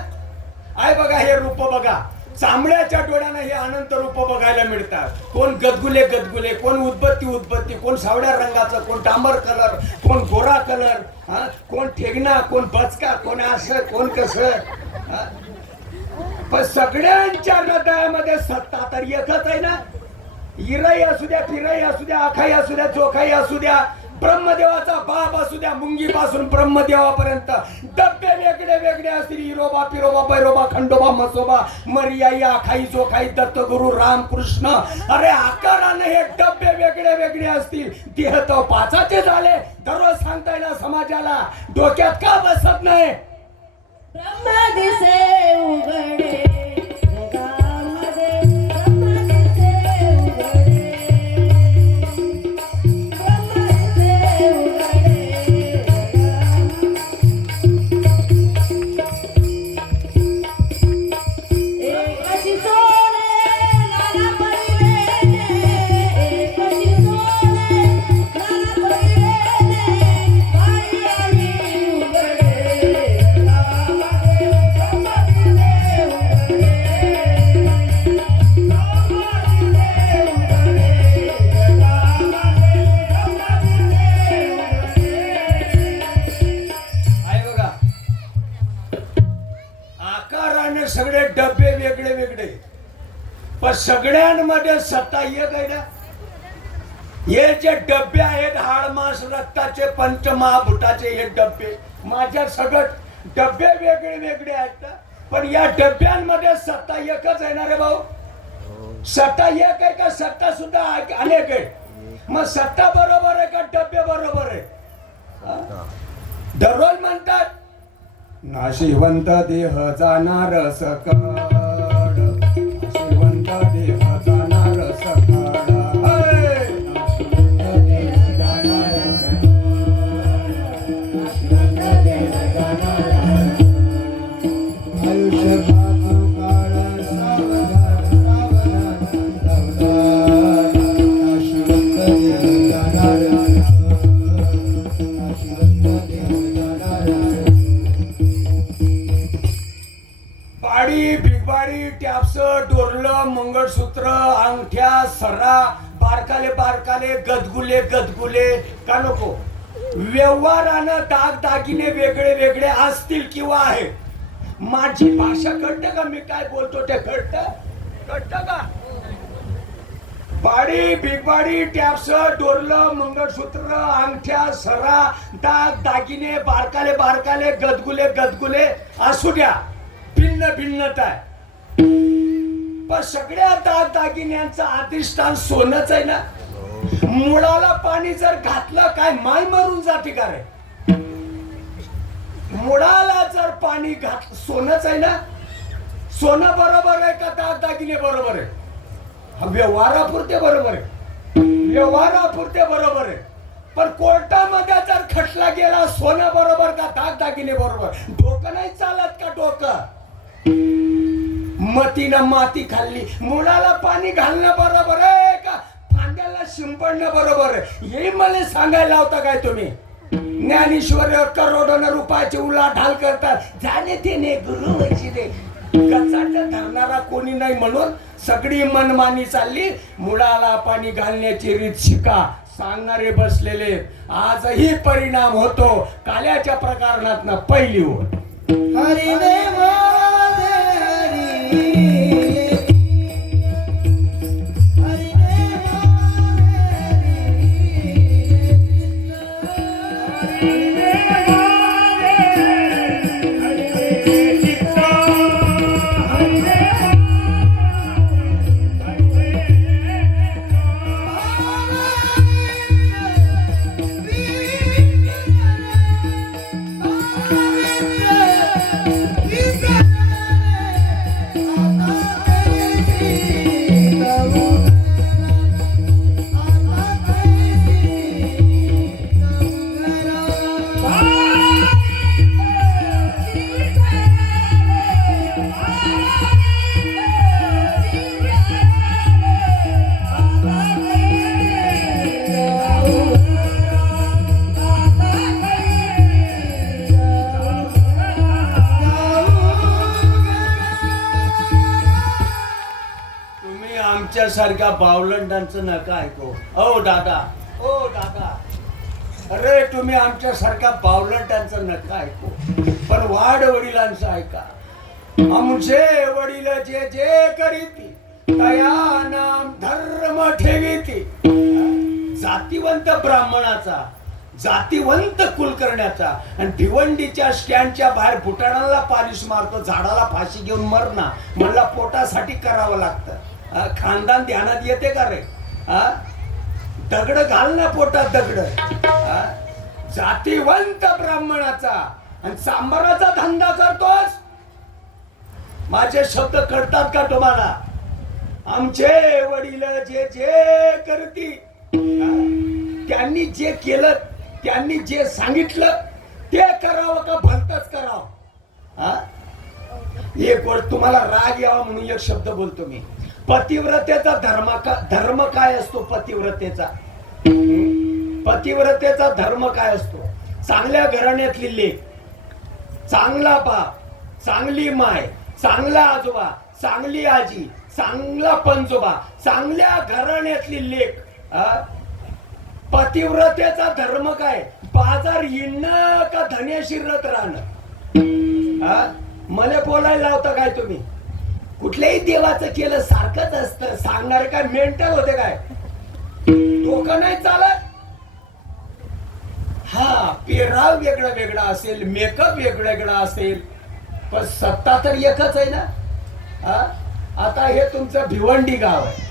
आहे बघा हे रूप बघा, चांबड्याच्या डोळ्यानं हे अनंत रूप बघायला मिळतात. कोण गदगुले गदगुले, कोण उदबत्ती, कोण सावळ्या रंगाचं, कोण डांबर कलर, कोण गोरा कलर, कोण ठेगणा, कोण बचका, कोण असं, कोण कसं. पण सगळ्यांच्या हृदयामध्ये सत्ता तर एकच आहे ना. इराई असू द्या, फिराई असू द्या, आखाई असू द्या, चोखाई असू द्या, ब्रह्मदेवाचा बाप असू द्या, मुंगी पासून ब्रह्मदेवापर्यंत डब्बे वेगळे वेगळे असतील. इरोबा, पिरोबा, बैरोबा, खंडोबा, मसोबा, मरियाई, आखाई, चोखाई, दत्तगुरु, रामकृष्ण. अरे आकाराने हे डब्बे वेगळे वेगळे असतील. देह तो पाचाचे झाले. दररोज सांगताय ना समाजाला, डोक्यात का बसत नाही? ब्रह्म दिसे उघडे जगामध्ये, ब्रह्म दिसे उघडे, ब्रह्म दिसे उघडे जगामध्ये. एकची सोने नाना परिवेणे, एकची सोने नाना परिवेणे, बाई आली उघडे जगामध्ये. आहे बघा, आकाराने सगळे डबे वेगळे वेगळे, पण सगळ्यांमध्ये सत्ता एक आहे ना. हे जे डबे आहेत, हाड मांस रक्ताचे, पंचमहाभूताचे हे डबे, माझ्या सगळं डबे वेगळे वेगळे आहेत ना. पण या डब्यांमध्ये सत्ता एकच आहे ना रे भाऊ. सत्ता एक आहे का सत्ता सुद्धा अनेक आहे? मग सत्ता बरोबर आहे का डबे बरोबर आहे? दररोज म्हणतात नाशिवंत देह जाणार सकळ, नाशिवंत देह जाणार सकळ. आयुष्य बापू काळ सावधान सावधान सावधान. नाशिवंत देह जाणार, नाशिवंत देह जाणार. पाडी, बिगबाडी, टॅप्स, डोरलं, मंगळसूत्र, अंगठ्या, सरा, बारकाले बारकाले, गदगुले गदगुले का नको? व्यवहारानं दागदागिने वेगळे वेगळे असतील किंवा आहे. माझी भाषा कळतं का? मी काय बोलतो ते कळतं का? बाडी, बिगबाडी, टॅप्स, डोरलं, मंगळसूत्र, अंगठ्या, सरा, दाग दागिने, बारकाले बारकाले, गदगुले गदगुले असू द्या, भिन्न भिन्नता आहे. पण सगळ्या दाग दागिन्यांचं अधिष्ठान सोनच आहे ना. मुळाला पाणी जर घातलं काय माय मरून जाते का रे? मुळाला जर पाणी घातलं, सोनच आहे ना. सोनं बरोबर आहे का दाग दागिने बरोबर आहे? व्यवहारापुरते बरोबर आहे, व्यवहारापुरते बरोबर आहे. पण कोर्टामध्ये जर खटला गेला, सोनं बरोबर का दाग दागिने बरोबर? डोकं नाही चालत का? डोकं मतीनं माती खाल्ली. मुळाला पाणी घालणं बरोबर आहे का फांद्याला शिंपडणं बरोबर आहे? हे मला सांगायला लावता काय तुम्ही? ज्ञानेश्वर करोडोनं रुपयाची उलाढाल करतात. जाणे ते गुरु रे कचाट धरणारा कोणी नाही म्हणून सगळी मनमानी चालली. मुळाला पाणी घालण्याची रीत शिका सांगणारे बसलेले. आजही परिणाम होतो. काल्याच्या प्रकरणात पहिली होत. हरी देव हरी, हरी देव हरी. तुम्ही आमच्यासारख्या बावलंडांचं नका ऐकू. ओ दादा, ओ दादा, अरे तुम्ही आमच्यासारख्या बावलंडांचं नका ऐकू, पण वाड वडिलांचं ऐका. आमचे वडील जे जे करीती तया नाम धर्म ठेवीती. जातीवंत ब्राह्मणाचा, जातीवंत कुलकर्ण्याचा आणि भिवंडीच्या स्टँडच्या बाहेर फुटाणाला पालिश मारतो, झाडाला फाशी घेऊन मरणा म्हणला पोटासाठी करावं लागतं. खानदान ध्यानात येते का रे? दगड घाल ना पोटात, दगड. जातीवंत ब्राह्मणाचा आणि सांबाराचा धंदा करतोस. माझे शब्द कळतात का तुम्हाला? आमचे वडील जे जे करती, त्यांनी जे केलं, त्यांनी जे सांगितलं ते करावं का भलतच करावं? एक गोष्ट तुम्हाला राग यावा म्हणून एक शब्द बोलतो मी. पतिव्रतेचा धर्म काय असतो? पतिव्रतेचा धर्म काय असतो? चांगल्या घराण्यातली लेक, चांगला बाप, चांगली माय, चांगला आजोबा, चांगली आजी, चांगला पंजोबा, चांगल्या घराण्यातली लेक. पतिव्रतेचा धर्म काय? बाजार येणं का धन्याशी रत राहणं? मला बोलायला लावता काय तुम्ही? कुठल्याही देवाचं केलं सारखंच असतं. सांगणारे काय मेंटल होते काय? डोकं नाही चालत. हा, पेराव वेगळा वेगळा असेल, मेकअप वेगळा वेगळा असेल, पण सत्ता तर एकच आहे ना. आता हे तुमचं भिवंडी गाव आहे.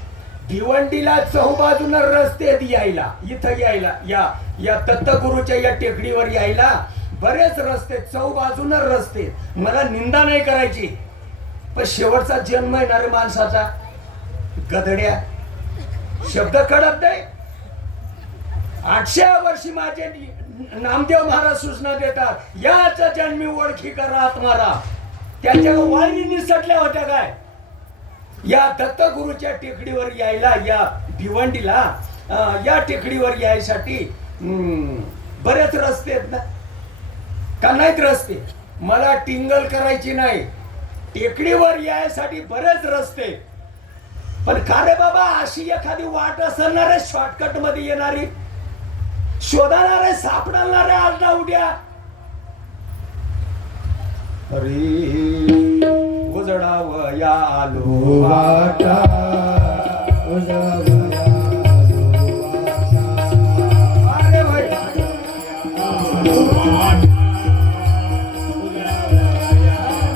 भिवंडीला चौबाजूनं रस्ते आहेत यायला, इथं यायला, या दत्तगुरूच्या या टेकडीवर यायला बरेच रस्ते, चौबाजूनं रस्ते. मला निंदा नाही करायची, पण शेवटचा जन्म येणाऱ्या माणसाचा गधड्या शब्द कळत नाही. 800 वर्षी माझे नामदेव महाराज सूचना देतात, याच जन्मी ओळखी करा आत्मारा. त्याच्या वाळी निसटल्या होत्या काय? या दत्तगुरूच्या टेकडीवर यायला, या भिवंडीला या टेकडीवर यायसाठी बरेच रस्ते आहेत ना, का नाहीत रस्ते? मला टिंगल करायची नाही, टेकडीवर यायसाठी बरेच रस्ते. पण का रे बाबा, अशी एखादी वाट असणार आहे शॉर्टकट मध्ये येणारी, शोधणार आहे, सापडणार आहे आज ना उद्या? अरे उजडावया आलो वाटा, उजळावया अरे भाई, खरा खोटा निवारा. उजळावया आलो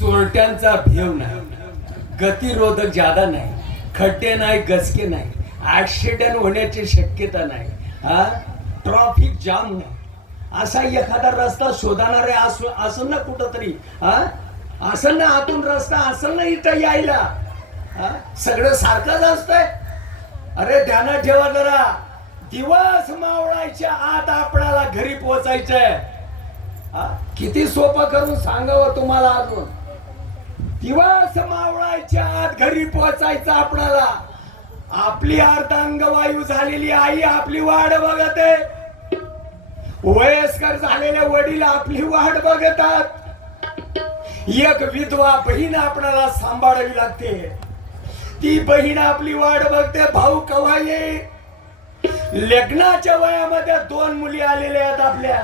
चोरट्यांचा भेव नाही, गतिरोधक ज्यादा नाही, खड्डे नाही, गचके नाही, ऍक्सिडेंट होण्याची शक्यता नाही, ट्रॅफिक जाम नाही. असा एखादा रस्ता शोधणारे असं ना कुठंतरी, असं ना आतून रस्ता असं ना इथं यायला. सगळं सारखंच असतंय. अरे ध्यानात ठेवा जरा, दिवस मावळायच्या आत आपल्याला घरी पोहोचायचंय. किती सोपं करून सांगावं तुम्हाला अजून? दिवस मावळायच्या आत घरी पोहोचायचं आपल्याला. आपली अर्धांगवायू झालेली आई आपली वाट बघत आहे, वयस्कर झालेले वडील आपली वाट बघतात, एक विधवा बहीण आपल्याला सांभाळावी लागते, ती बहीण आपली वाट बघते, भाऊ कवा येईल. लग्नाच्या वयामध्ये 2 मुली आलेल्या आहेत आपल्या,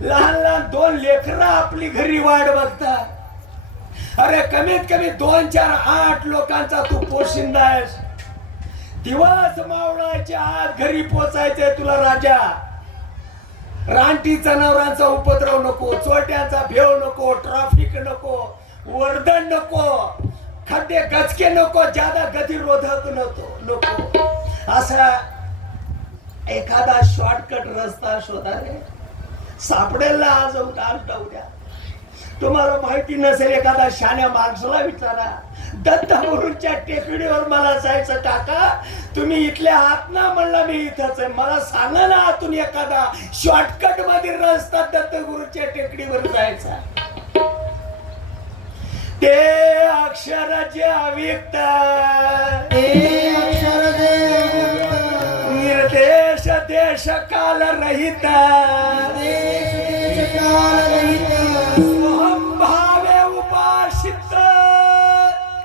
लहान लहान 2 लेकरं आपली घरी वाट बघतात. अरे कमीत कमी 2, 4, 8 लोकांचा तू पोशिंदा आहेस. दिवस मावळाच्या आत घरी पोचायचंय तुला राजा. रानटी जनावरांचा उपद्रव नको, चोरट्यांचा भेव नको, ट्रॅफिक नको, वर्दळ नको, खड्डे गचके नको, ज्यादा गतिरोधक नको. असा एखादा शॉर्टकट रस्ता शोधा रे, सापडेल ना आज उद्या. तुम्हाला माहिती नसेल, एखादा शाण्या माणसाला विचारा, दत्तगुरूंच्या टेकडीवर मला जायचं काका, तुम्ही इथले आहात ना? म्हणला मी इथंच आहे. मला सांगा ना आतून एखादा शॉर्टकट मध्ये रस्ता दत्तगुरूच्या टेकडीवर जायचा. ते अक्षर जे अव्यक्त ते अक्षर देव निर्देश देश काल रहित देश देश काल रहित सोहम भावे उपासित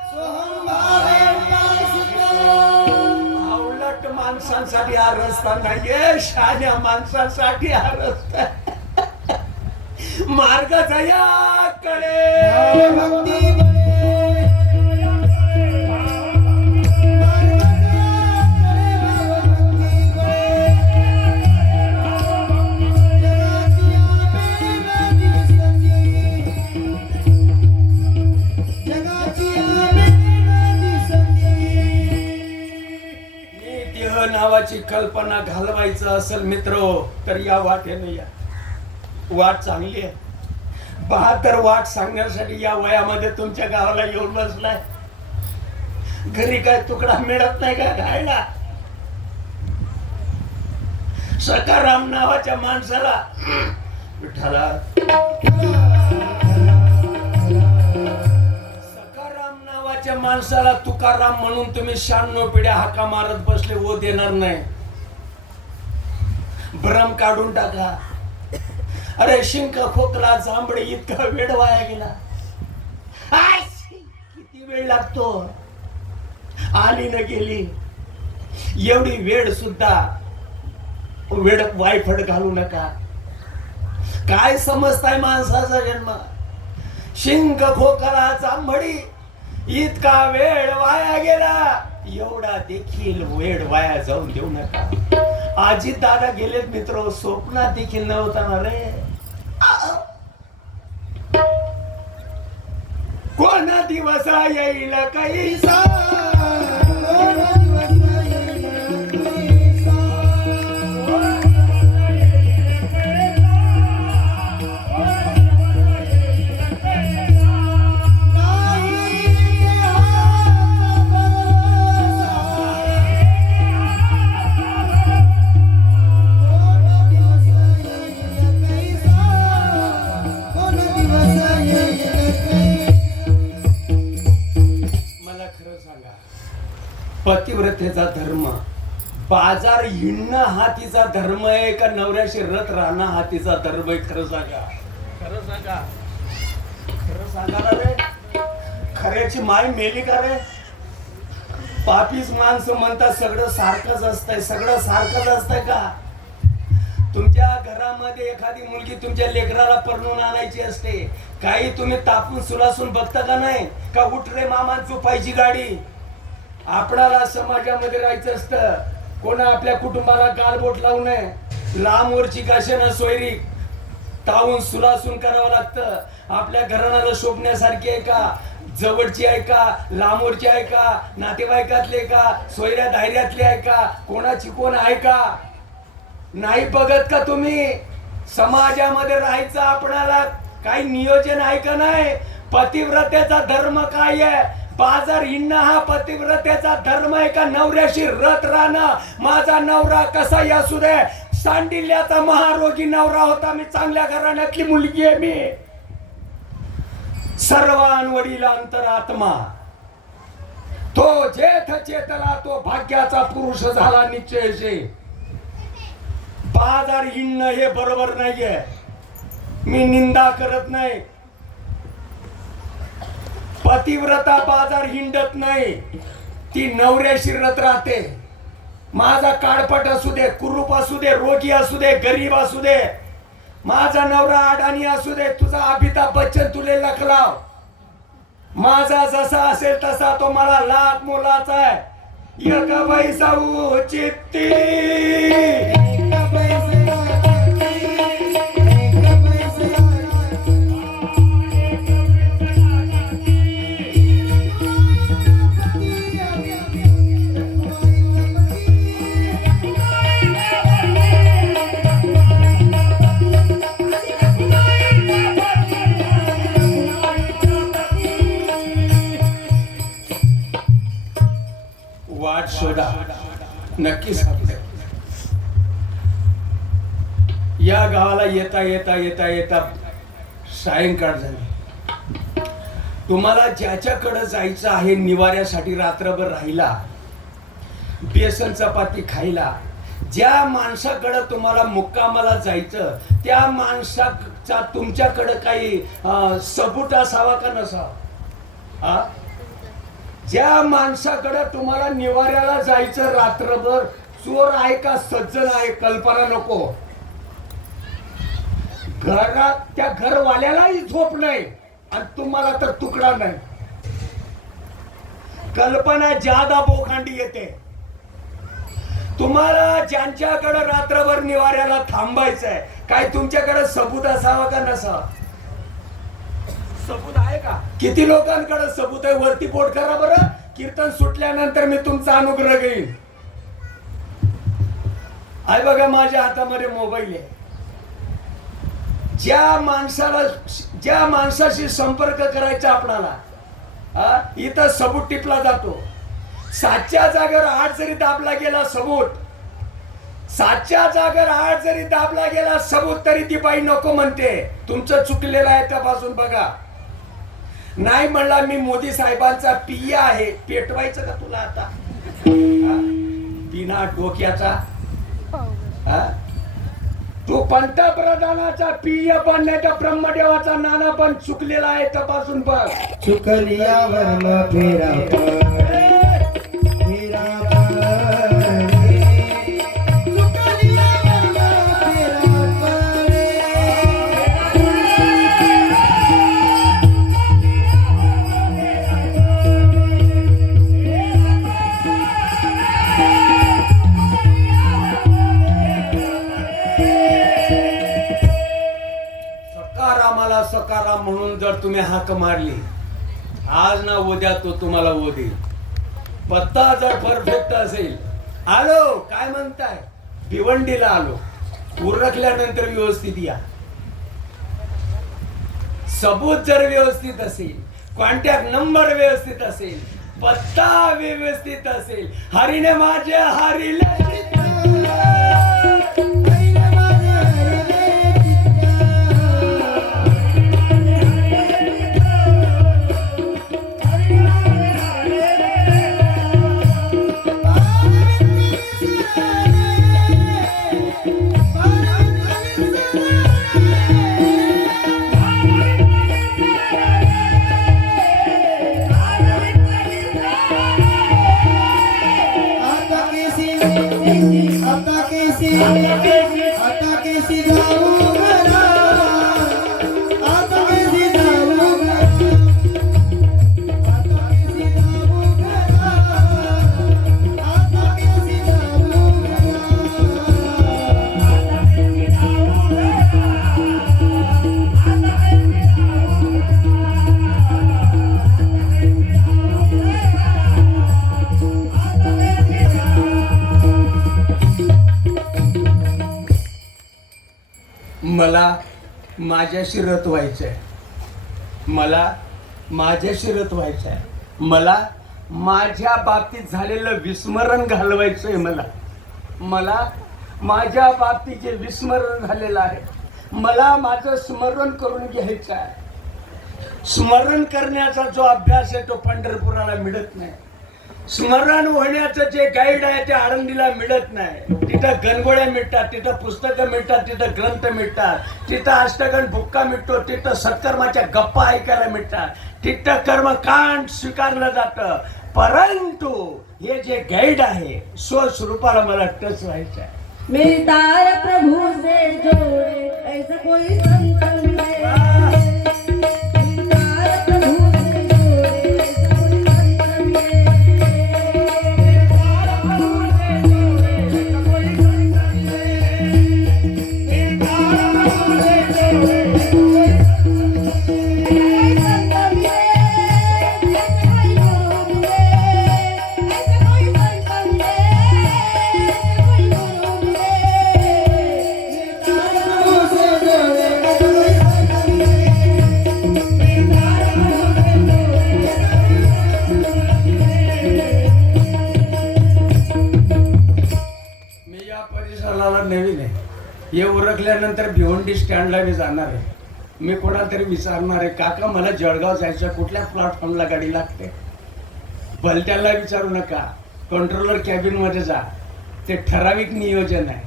सोहम भावे उपासित अवलट माणसांसाठी हा रस्ता नाहीये, शहाण्या माणसांसाठी हा रस्ता मार्ग जयाकडे भक्ती बळे भक्ती बळे जगाची देह नावाची कल्पना घालवायचं असेल मित्र तर या वाटेने या. वाट चांगली आहे. बहादर वाट सांगण्यासाठी या वयामध्ये तुमच्या गावाला येऊन बसलाय. घरी काय तुकडा मिळत नाही का खायला? सकाराम नावाच्या माणसाला विठ्ठला सकाराम नावाच्या माणसाला तुकाराम म्हणून तुम्ही 96 पिढ्या हाका मारत बसले वो देणार नाही. भ्रम काढून टाका. अरे शिंक खोकला जांभळे इतका वेळ वाया गेला. किती वेळ लागतो, आली न गेली. एवढी वेळ सुद्धा वेळ वायफळ घालू नका. काय समजताय माणसाचा जन्म? शिंक खोकला जांभळी इतका वेळ वाया गेला. एवढा देखील वेळ वाया जाऊन देऊ नका. आजी दादा गेलेत मित्र, स्वप्नात देखील नव्हता ना रे. कोणा दिवस येईल कैसा पतिव्रतेचा धर्म बाजार हिंडणं हा तिचा धर्म आहे का नवऱ्याशी रथ राहणं हा तिचा धर्म आहे? खरं सांगा, खरं सांगा, खरं सांगा ना रे. खऱ्याची माय मेली का रे? पापीच माणसं म्हणतात सगळं सारखंच असतंय. सगळं सारखंच असतंय का? तुमच्या घरामध्ये एखादी मुलगी तुमच्या लेकराला परणून आणायची असते, काही तुम्ही तापून सुलासून बघता का नाही? का उठ रे मामा चुपायची गाडी. आपणाला समाजामध्ये राहायचं असतं. कोणा आपल्या कुटुंबाला गालबोट लावू नये. लांबवरची काशेनं सोयरी तावून सुलासून करावं लागतं. आपल्या घराण्याला शोभण्यासारखी आहे का? जवळची आहे का? लांबवरची आहे का? नातेवाईकातले का? सोयऱ्या दायऱ्यातले आहे का? कोणाची कोण आहे का? नाही बघत का तुम्ही? समाजामध्ये राहायचं आपणाला काही नियोजन आहे का नाही? पतिव्रतेचा धर्म काय आहे? बाजार हिंडणं हा पतिव्रतेचा धर्म आहे का? नवऱ्याशी रथ राहणं. माझा नवरा कसा असू दे, सांडिल्याचा महारोगी नवरा होता. मी चांगल्या घराण्यातली मुलगी आहे. मी सर्वांवरील अंतरात्मा तो जेथ चेतला तो भाग्याचा पुरुष झाला निश्चयशे. बाजार हिंडणं हे बरोबर नाहीये. मी निंदा करत नाही. पतिव्रता बाजार हिंडत नाही, ती नवऱ्याशी रथ राहते. माझा काळपट असू दे, कुरूप असू दे, रोगी असू दे, गरीब असू दे, माझा नवरा अडाणी असू दे, तुझा अमिताभ बच्चन तुले लखलाव, माझा जसा असेल तसा तो मला लाख मोलाचा आहे. एका पैसा चित्ती वाट शोधा, नक्की सापडेल. या गावाला येता येता येता येता सायंकाळ झाली. तुम्हाला ज्याच्याकडे जायचं आहे निवाऱ्यासाठी रात्रभर राहिला, बेसन चपाती खायला, ज्या माणसाकडे तुम्हाला मुक्कामाला जायचं त्या माणसाचा तुमच्याकडे काही सबूत असावा का नसावा? हा? ज्या माणसाकडे तुम्हाला निवाऱ्याला जायचं रात्रभर, चोर आहे का सज्जन आहे कल्पना नको. घरात त्या घरवाल्यालाही झोप नाही आणि तुम्हाला तर तुकडा नाही. कल्पना जादा बोखांडी येते. तुम्हाला ज्यांच्याकडे रात्रभर निवाऱ्याला थांबायचंय, काय तुमच्याकडे सबूत असावा का नसावा? सबूत आहे का? किती लोकांकडे सबूत आहे? वरती बोट करा बरं. कीर्तन सुटल्यानंतर मी तुमचा अनुग्रह घेईन. आहे बघा माझ्या हातामध्ये मोबाईल आहे. ज्या माणसाशी संपर्क करायचा आपणाला, इथं सबूत टिपला जातो. 7च्या जागेवर 8 जरी दाबला गेला सबूत, 7च्या जागेवर 8 जरी दाबला गेला सबूत, तरी ती बाई नको म्हणते. तुमचं चुकलेलं आहे त्यापासून बघा. नाही म्हणला मी मोदी साहेबांचा पिया आहे, पेटवायचं का तुला आता? बिना डोक्याचा. तो पंतप्रधानाचा पिय पण नाही तर ब्रह्मदेवाचा नाना पण चुकलेला आहे तपासून बघ. चुकलियावर न फेरा सकाराम म्हणून जर तुम्ही हाक मारली, आज ना उद्या तो तुम्हाला ओढेल. पत्ता जर परफेक्ट असेल, आलो काय म्हणताय, भिवंडीला आलो, उरकल्यानंतर व्यवस्थित या. सबूत जर व्यवस्थित असेल, कॉन्टॅक्ट नंबर व्यवस्थित असेल, पत्ता व्यवस्थित असेल, हरीने माझे हरिले आता कैसी जाऊ घरा, आता कैसी जाऊ घरा, आता कैसी जाऊ घरा, आता कैसी जाऊ मला माझ्याशी रत व्हायचंय, मला माझ्याशी रत व्हायचंय, मला माझ्या बाबतीत झालेलं विस्मरण घालवायचंय. मला माझ्या बाबतीत जे विस्मरण झालेलं आहे, मला माझं स्मरण करून घ्यायचं आहे. स्मरण करण्याचा जो अभ्यास आहे तो पंढरपुराला मिळत नाही. स्मरण होण्याचं जे गाईड आहे ते आळंदीला मिळत नाही. तिथं गणगोळ्या मिळतात, तिथं पुस्तकं मिळतात, तिथं ग्रंथ मिळतात, तिथं अष्टगण भुक्का मिळतो, तिथं सत्कर्माच्या गप्पा ऐकायला मिळतात, तिथं कर्मकांड स्वीकारलं जातं. परंतु हे जे गाईड आहे स्वस्वरूपाला मला टच व्हायचं आहे. मिलता है प्रभु से जोड़े ऐसा कोई संत मिले. मिलता है प्रभु से जोड़े ऐसा कोई संत मिले. मिलता है प्रभु से जोड़े ऐसा कोई संत मिले. मिलता है प्रभु से जोड़े ऐसा कोई संत मिले. ऐसा कोई गुरु मिले. ऐसा कोई संत मिले. नवीन आहे. हे उरकल्यानंतर भिवंडी स्टँडला मी जाणार आहे. मी कोणाला तरी विचारणार आहे, काका मला जळगाव जायचं, कुठल्या प्लॅटफॉर्मला गाडी लागते? भलत्याला विचारू नका, कंट्रोलर कॅबिन मध्ये जा. ते ठराविक नियोजन आहे.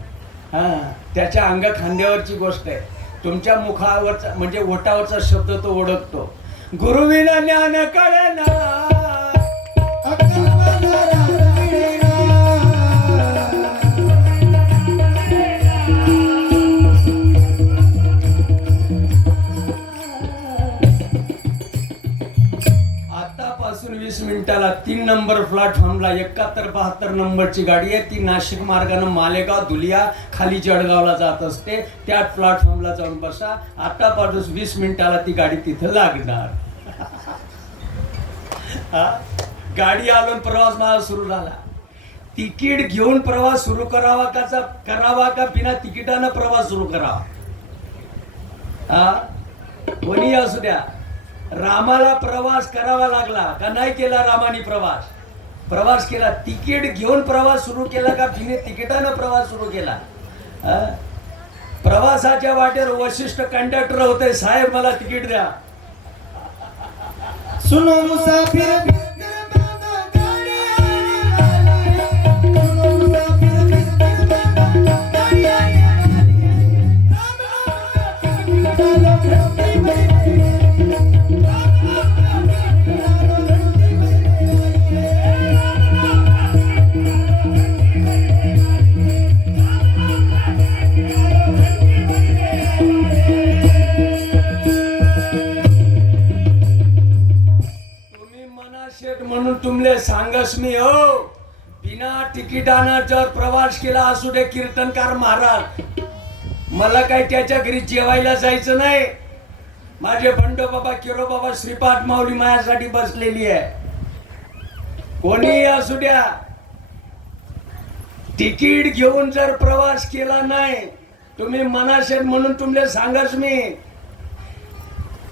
हा, त्याच्या अंग खांद्यावरची गोष्ट आहे. तुमच्या मुखावरचा म्हणजे ओठावरचा शब्द तो ओळखतो. गुरुविना ज्ञान कळेना, अक्कल बाजारात मिळेना. आतापासून 20 मिनिटाला 3 नंबर प्लॅटफॉर्मला 71-72 नंबरची गाडी आहे. ती नाशिक मार्गाने मालेगाव धुलिया खाली जळगावला जात असते. त्या प्लॅटफॉर्मला जाऊन बसा. आतापासून 20 मिनिटाला ती गाडी तिथे लागणार. हा? गाडी आलो, प्रवास माझा सुरू झाला. तिकीट घेऊन प्रवास सुरू करावा का बिना तिकिटानं प्रवास सुरू करावा? हा, कोणी असू द्या. रामाला प्रवास करावा लागला का नाही केला? रामाने प्रवास केला. तिकीट घेऊन प्रवास सुरू केला का बिना तिकिटानं प्रवास सुरू केला? हा? प्रवासाच्या वाटेवर वशिष्ठ कंडक्टर होते, साहेब मला तिकीट द्या. सुनो मुसाफिर बिस्तर बांधा गाडी आली. सुनो मुसाफिर बिस्तर बांधा गाडी आली. शेठ म्हणून तुमले सांगस मी, हो, बिना तिकिटानं जर प्रवास केला असू दे कीर्तनकार महाराज, मला काही त्याच्या घरी जेवायला जायचं नाही. माझे बंडो बाबा, किरो बाबा, श्रीपाद माऊली माझ्यासाठी बसलेली आहे. कोणी असू द्या, तिकीट घेऊन जर प्रवास केला नाही, तुम्ही मनाशेठ म्हणून तुमले सांगस मी.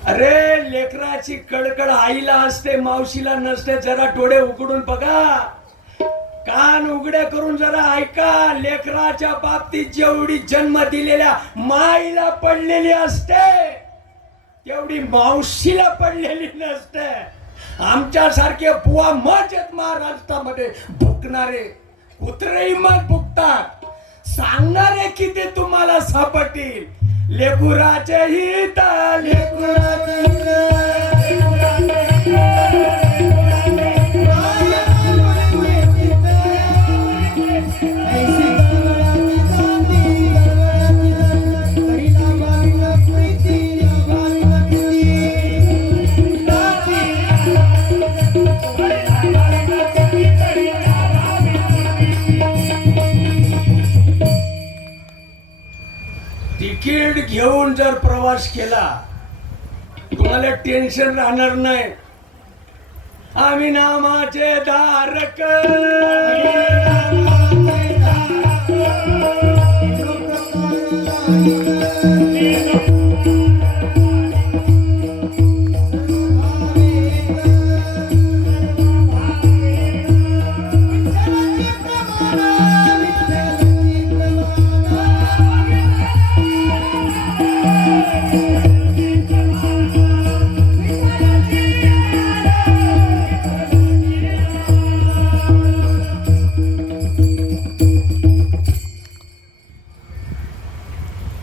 अरे लेकराची कडकड आईला असते, मावशीला नसते. जरा डोळे उघडून बघा, कान उघडे करून जरा ऐका. लेकराच्या बाबतीत जेवढी जन्म दिलेल्या माईला पडलेली असते तेवढी मावशीला पडलेली नसते. आमच्यासारखे बुवा मजेत महाराष्ट्रामध्ये भुकणारे कुत्रेही मग भुकतात. सांगणारे किती तुम्हाला सापडतील. लेकुराचे हित, लेकुराचे तिकीट घेऊन जर प्रवास केला, तुम्हाला टेन्शन राहणार नाही. आम्ही नामाचे धारक,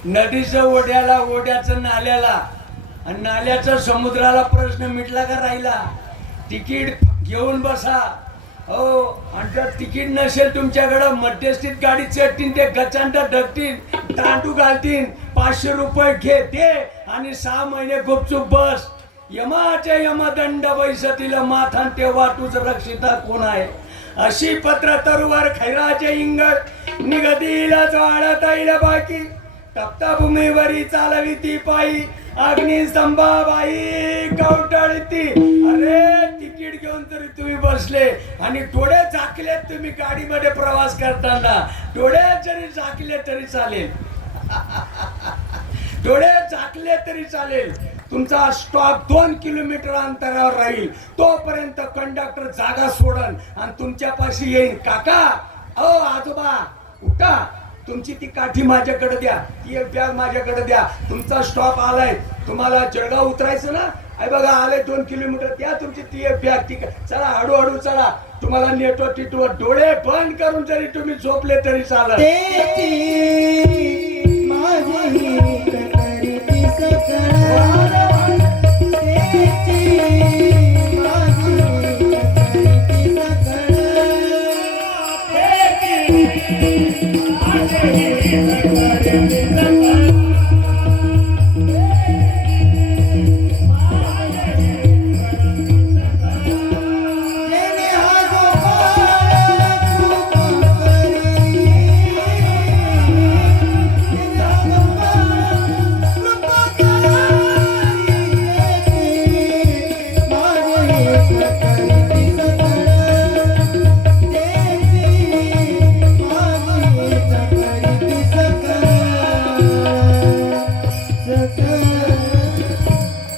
नदीचं ओढ्याला, ओढ्याचं नाल्याला, आणि नाल्याचा समुद्राला प्रश्न मिटला का राहिला? तिकीट घेऊन बसा. हो, आणि जर तिकीट नसेल तुमच्याकडं, मध्यस्थीत गाडी चढतील, ते गचांड ढकतील, दांडू घालतील, 500 रुपये घे दे आणि 6 महिने गुपचूप बस. यमाचे यमदंड बैसतील माथान, तेव्हा तुझ रक्षिता कोण आहे? अशी पत्र तरुवर खैराचे इंगळ निगतील ज्वाळत येईल बाकी. तप्ता भूमीवरी चालवी ती पायी, अग्निस्तंभाबाई कवटाळती. अरे तिकीट घेऊन तरी तुम्ही बसले आणि डोळे झाकले तुम्ही गाडीमध्ये प्रवास करताना, डोळे जरी झाकले तरी चालेल. डोळे झाकले तरी चालेल. तुमचा स्टॉप 2 किलोमीटर अंतरावर राहील. तोपर्यंत कंडक्टर जागा सोडन आणि तुमच्या पाशी येईल. काका, ओ आजोबा, उठा, तुमची ती काठी माझ्याकडे द्या, ती एक बॅग माझ्याकडे द्या, तुमचा स्टॉप आलाय, तुम्हाला जळगाव उतरायचं ना, अरे बघा आलंय 2 किलोमीटर, द्या तुमची ती एक बॅग, ठीक आहे चला हळूहळू चला, तुम्हाला नेटवर टिटवर डोळे बंद करून जरी तुम्ही झोपले तरी चालत. तेची माझी करीती सकळ, तेची माझी करीती जेणे हा गोपाळ खूप करी, जेणे हा गोपाळ खूप करी, तेची माझी करीती सकळ, तेची माझी करीती सकळ, सकळ.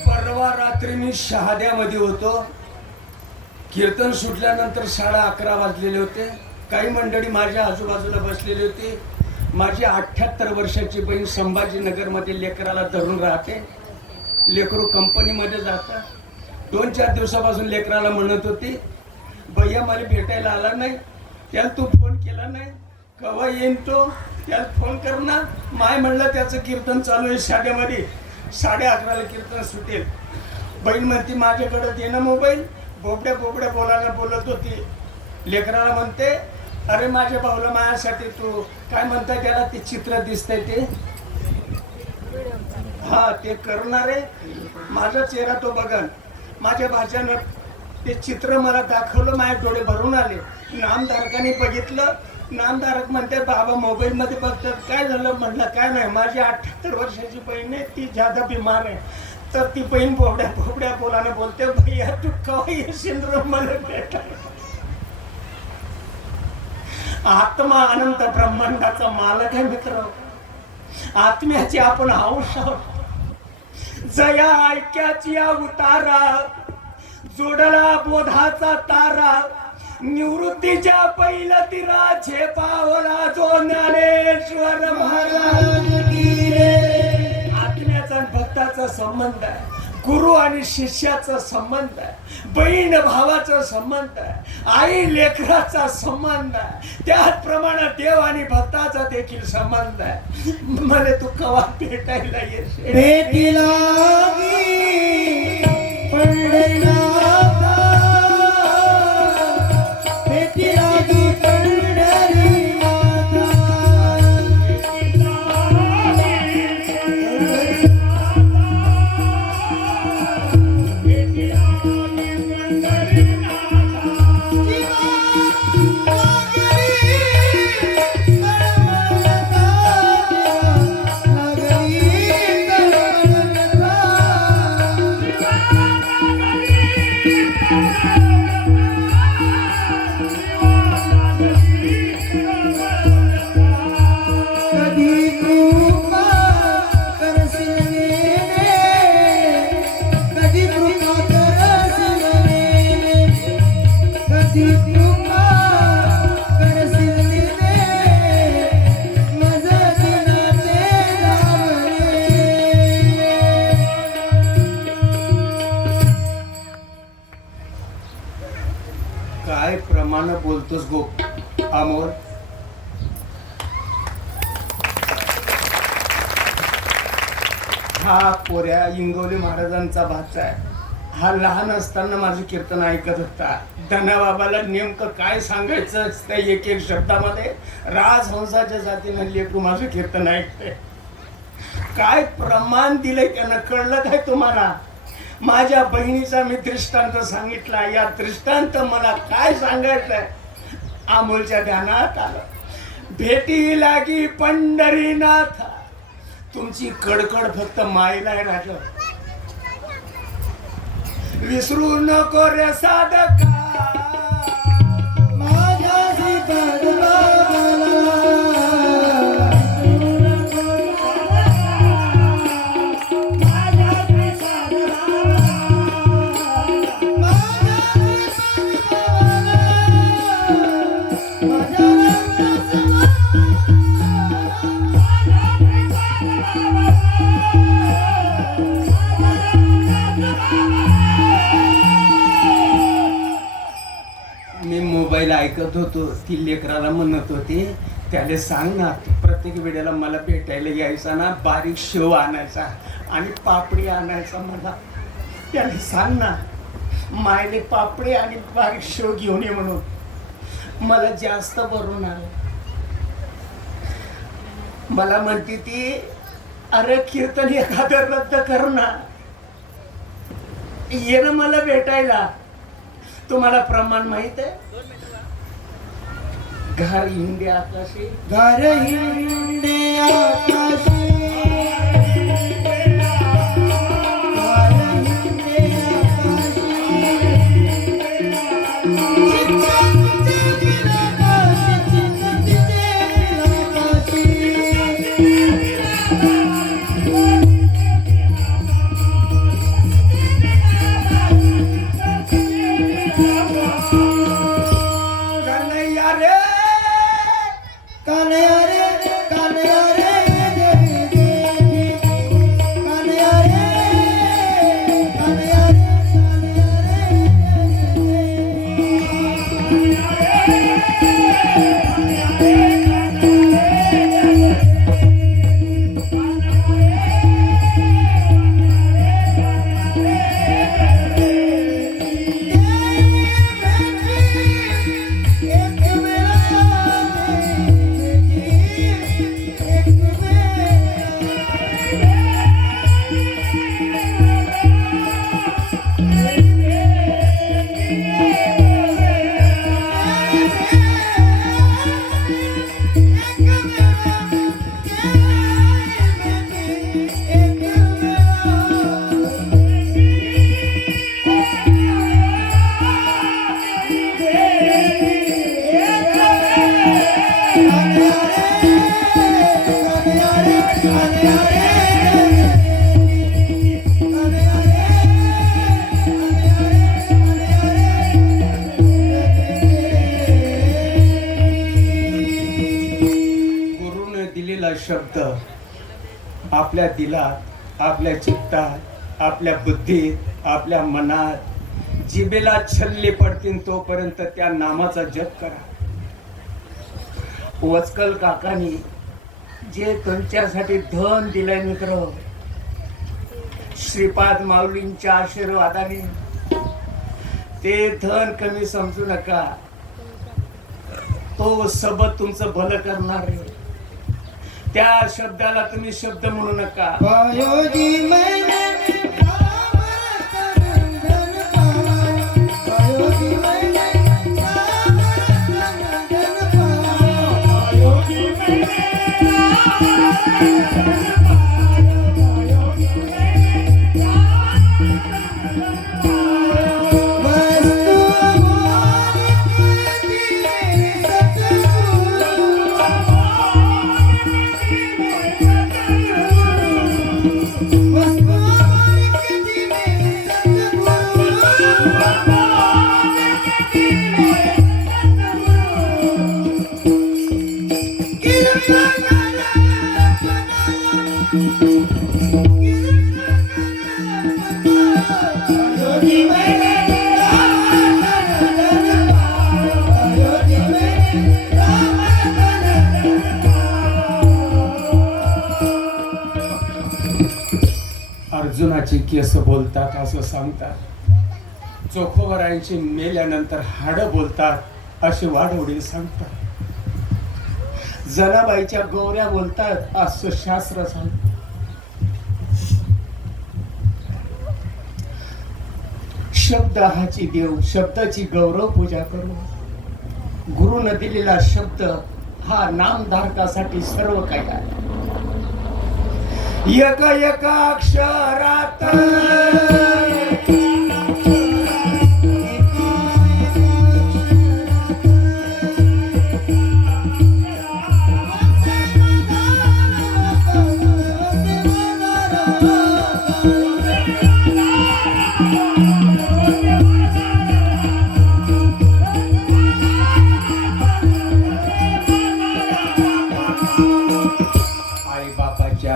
परवा रात्री मी शहाद्यामध्ये होतो. कीर्तन सुटल्यानंतर 11:30 वाजलेले होते. काही मंडळी माझ्या आजूबाजूला बसलेली होती. माझी 78 वर्षाची बहीण संभाजीनगरमध्ये लेकराला धरून राहते. लेकरू कंपनीमध्ये जातात. 2-4 दिवसापासून लेकराला म्हणत होती, भैया मला भेटायला आला नाही, त्याला तू फोन केला नाही, केव्हा येईन तो, त्याला फोन कर ना. माय म्हणलं त्याचं कीर्तन चालू आहे शाद्यामध्ये, 11:30ला कीर्तन सुटेल. बहीण म्हणती माझ्याकडे दे ना मोबाईल. बोबड्या बोबड्या बोलायला बोलत होती. लेकराला म्हणते, अरे माझ्या भाऊला माझ्यासाठी तू काय म्हणताय त्याला, ते चित्र दिसतंय ते, हा ते करणारे माझा चेहरा तो बघन. माझ्या भाच्यानं ते चित्र मला दाखवलं, माझे डोळे भरून आले. नामधारकाने बघितलं. नामधारक म्हणते बाबा मोबाईल मध्ये बघतात. काय झालं म्हणलं काय नाही, माझी 78 वर्षाची बहीण आहे, ती ज्यादा बिमार आहे. तर ती बहीण बोबड्या बोबड्या बोलानं बोलते, भैया तू केव्हा येशील रे मला भेटायला. आत्मा अनंत ब्रह्मांडाचा मालक आहे मित्र. आत्म्याची आपण हौस आहोत. जया ऐक्याची उतारा, जोडला बोधाचा तारा, निवृत्तीच्या पहिला तिरा झेपावला जो ज्ञानेश्वर महाराज की रे. आत्म्याचा आणि भक्ताचा संबंध आहे, गुरु आणि शिष्याचा संबंध आहे, बहीण भावाचा संबंध आहे, आई लेकराचा संबंध आहे. त्याचप्रमाणे देव आणि भक्ताचा देखील संबंध आहे. मला तू कवा भेटायला येशील. भेटीला पंढरीनाथा, भेटीला पंढरीनाथा. कधी कृपा करशील नेने, कधी कृपा करशील नेने, कधी कृपा करशील नेने, माझं जीवन ते धावले. काय प्रमाण बोलतोस गो अमोल. हा पोऱ्या इंगवले महाराजांचा भाचा आहे. हा लहान असताना माझं कीर्तन ऐकत होता. धनाबाबाला नेमकं काय सांगायचं असतं एक एक शब्दामध्ये. राजहंसाच्या जातीनं लेकरू माझं कीर्तन ऐकते. काय प्रमाण दिलंय त्यानं कळलं काय तुम्हाला. माझ्या बहिणीचा मी दृष्टांत सांगितला. या दृष्टांत मला काय सांगायचंय अमोलच्या ध्यानात आलं. भेटी लागी पंढरीनाथ, तुमची कडकड फक्त मायला आहे राजा. विसरू नको रे साधका, माझ्याशी कडबाला. माझ्या पहिला ऐकत होतो ती लेकराला म्हणत होती त्याला सांग ना प्रत्येक वेळेला मला भेटायला यायचा ना बारीक शेव आणायचा आणि पापडी आणायचा मला त्याला सांग ना मायने पापडी आणि बारीक शेव घेऊन ये म्हणून मला जास्त भरून आलं मला म्हणते ती अरे कीर्तन एखादं रद्द कर ना ये ना मला भेटायला तुम्हाला प्रमाण माहित आहे घर हिंदे आकाशी घर हिंडे आकाशी घर हिंडे आकाशी चिंतांचे पिलाकाशी चिंतांचे पिलाकाशी कन्हैया रे कान्या रे देवी देवी कान्या रे कान्या रे गुरुने दिलेला शब्द आपल्या दिलात आपल्या चित्तात आपल्या बुद्धीत आपल्या मनात जिभेला छल्ले पडतील तोपर्यंत त्या नामाचा जप करा वचकल काकानी जे तुमच्यासाठी धन दिलंय मित्र श्रीपाद माऊलींच्या आशीर्वादाने ते धन कमी समजू नका तो सबत तुमचं भलं करणार आहे त्या शब्दाला तुम्ही शब्द म्हणू नका पायोजी मैंने रामचंद्रन पाया पायोजी मैंने रामचंद्रन पाया पायोजी मैंने वस्तु मालिक जी अर्जुनाची केस बोलतात असं सांगतात चोखोबरायांची मेल्यानंतर हाडं बोलतात असे वाडवडील सांगतात जनाबाईच्या गौऱ्या बोलतात असं शास्त्र सांगतात शब्द हाची देव शब्दाची गौरव पूजा करू गुरुनं दिलेला शब्द हा नामधारकासाठी सर्व काही आहे एका एका अक्षरात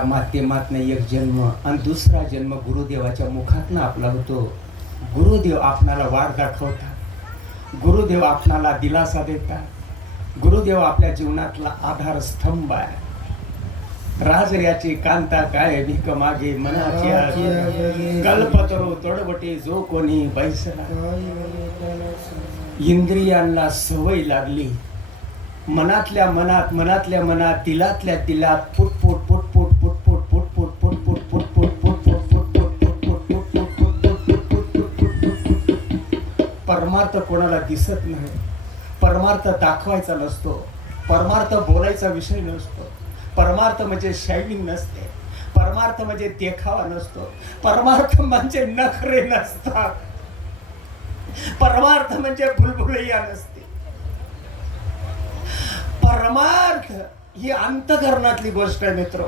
माध्यमातनं एक जन्म आणि दुसरा जन्म गुरुदेवाच्या मुखातनं आपला होतो गुरुदेव आपणाला वाट दाखवतात गुरुदेव आपणाला दिलासा देतात. गुरुदेव आपल्या जीवनातला आधारस्तंभ आहे. राजर्याची कांता काय भीक मागे मनाची आग. कल्पतरो तोडबटे जो कोणी बैसला. इंद्रियांना सवय लागली. मनातल्या मनात मनातल्या मनात तिलातल्या तिलात पुटपुट पुटपुट पुटपुट पुटपुट पुटपुट पुटपुट पुटपुट पुटपुट. परमार्थ कोणाला दिसत नाही. परमार्थ दाखवायचा नसतो. परमार्थ बोलायचा विषय नसतो. परमार्थ म्हणजे शायनिंग नसते. परमार्थ म्हणजे देखावा नसतो. परमार्थ म्हणजे नखरे नसतात. परमार्थ म्हणजे भुलभुलैया नसते. परमार्थ ही अंतःकरणातली गोष्ट आहे मित्र.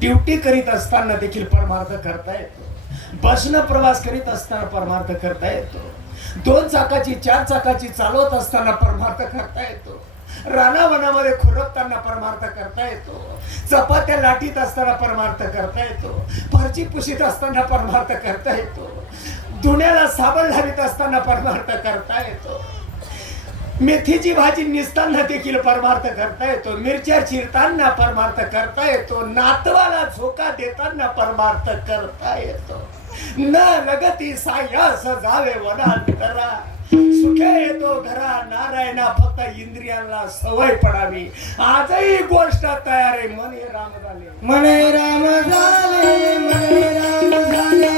ड्युटी करीत असताना देखील परमार्थ करता येतो. बसनं प्रवास करीत असताना परमार्थ करता येतो. 2 चाकाची 4 चाकाची चालवत असताना परमार्थ करता येतो. रानावनामध्ये खुरपताना परमार्थ करता येतो. चपात्या लाटीत असताना परमार्थ करता येतो. फरची पुशीत असताना परमार्थ करता येतो. धुण्याला साबण लावित असताना परमार्थ करता येतो. मेथीची भाजी निसताना देखील परमार्थ करता येतो. मिरच्या चिरताना परमार्थ करता येतो. नातवाला झोका देताना परमार्थ करता येतो. न लगती सायास जावे वनांतरा. सुखे येतो घरा नारायणा फक्त इंद्रियांना सवय पडावी. आजही गोष्ट तयार आहे. मने राम झाले. मने राम झाले. मने राम झाले.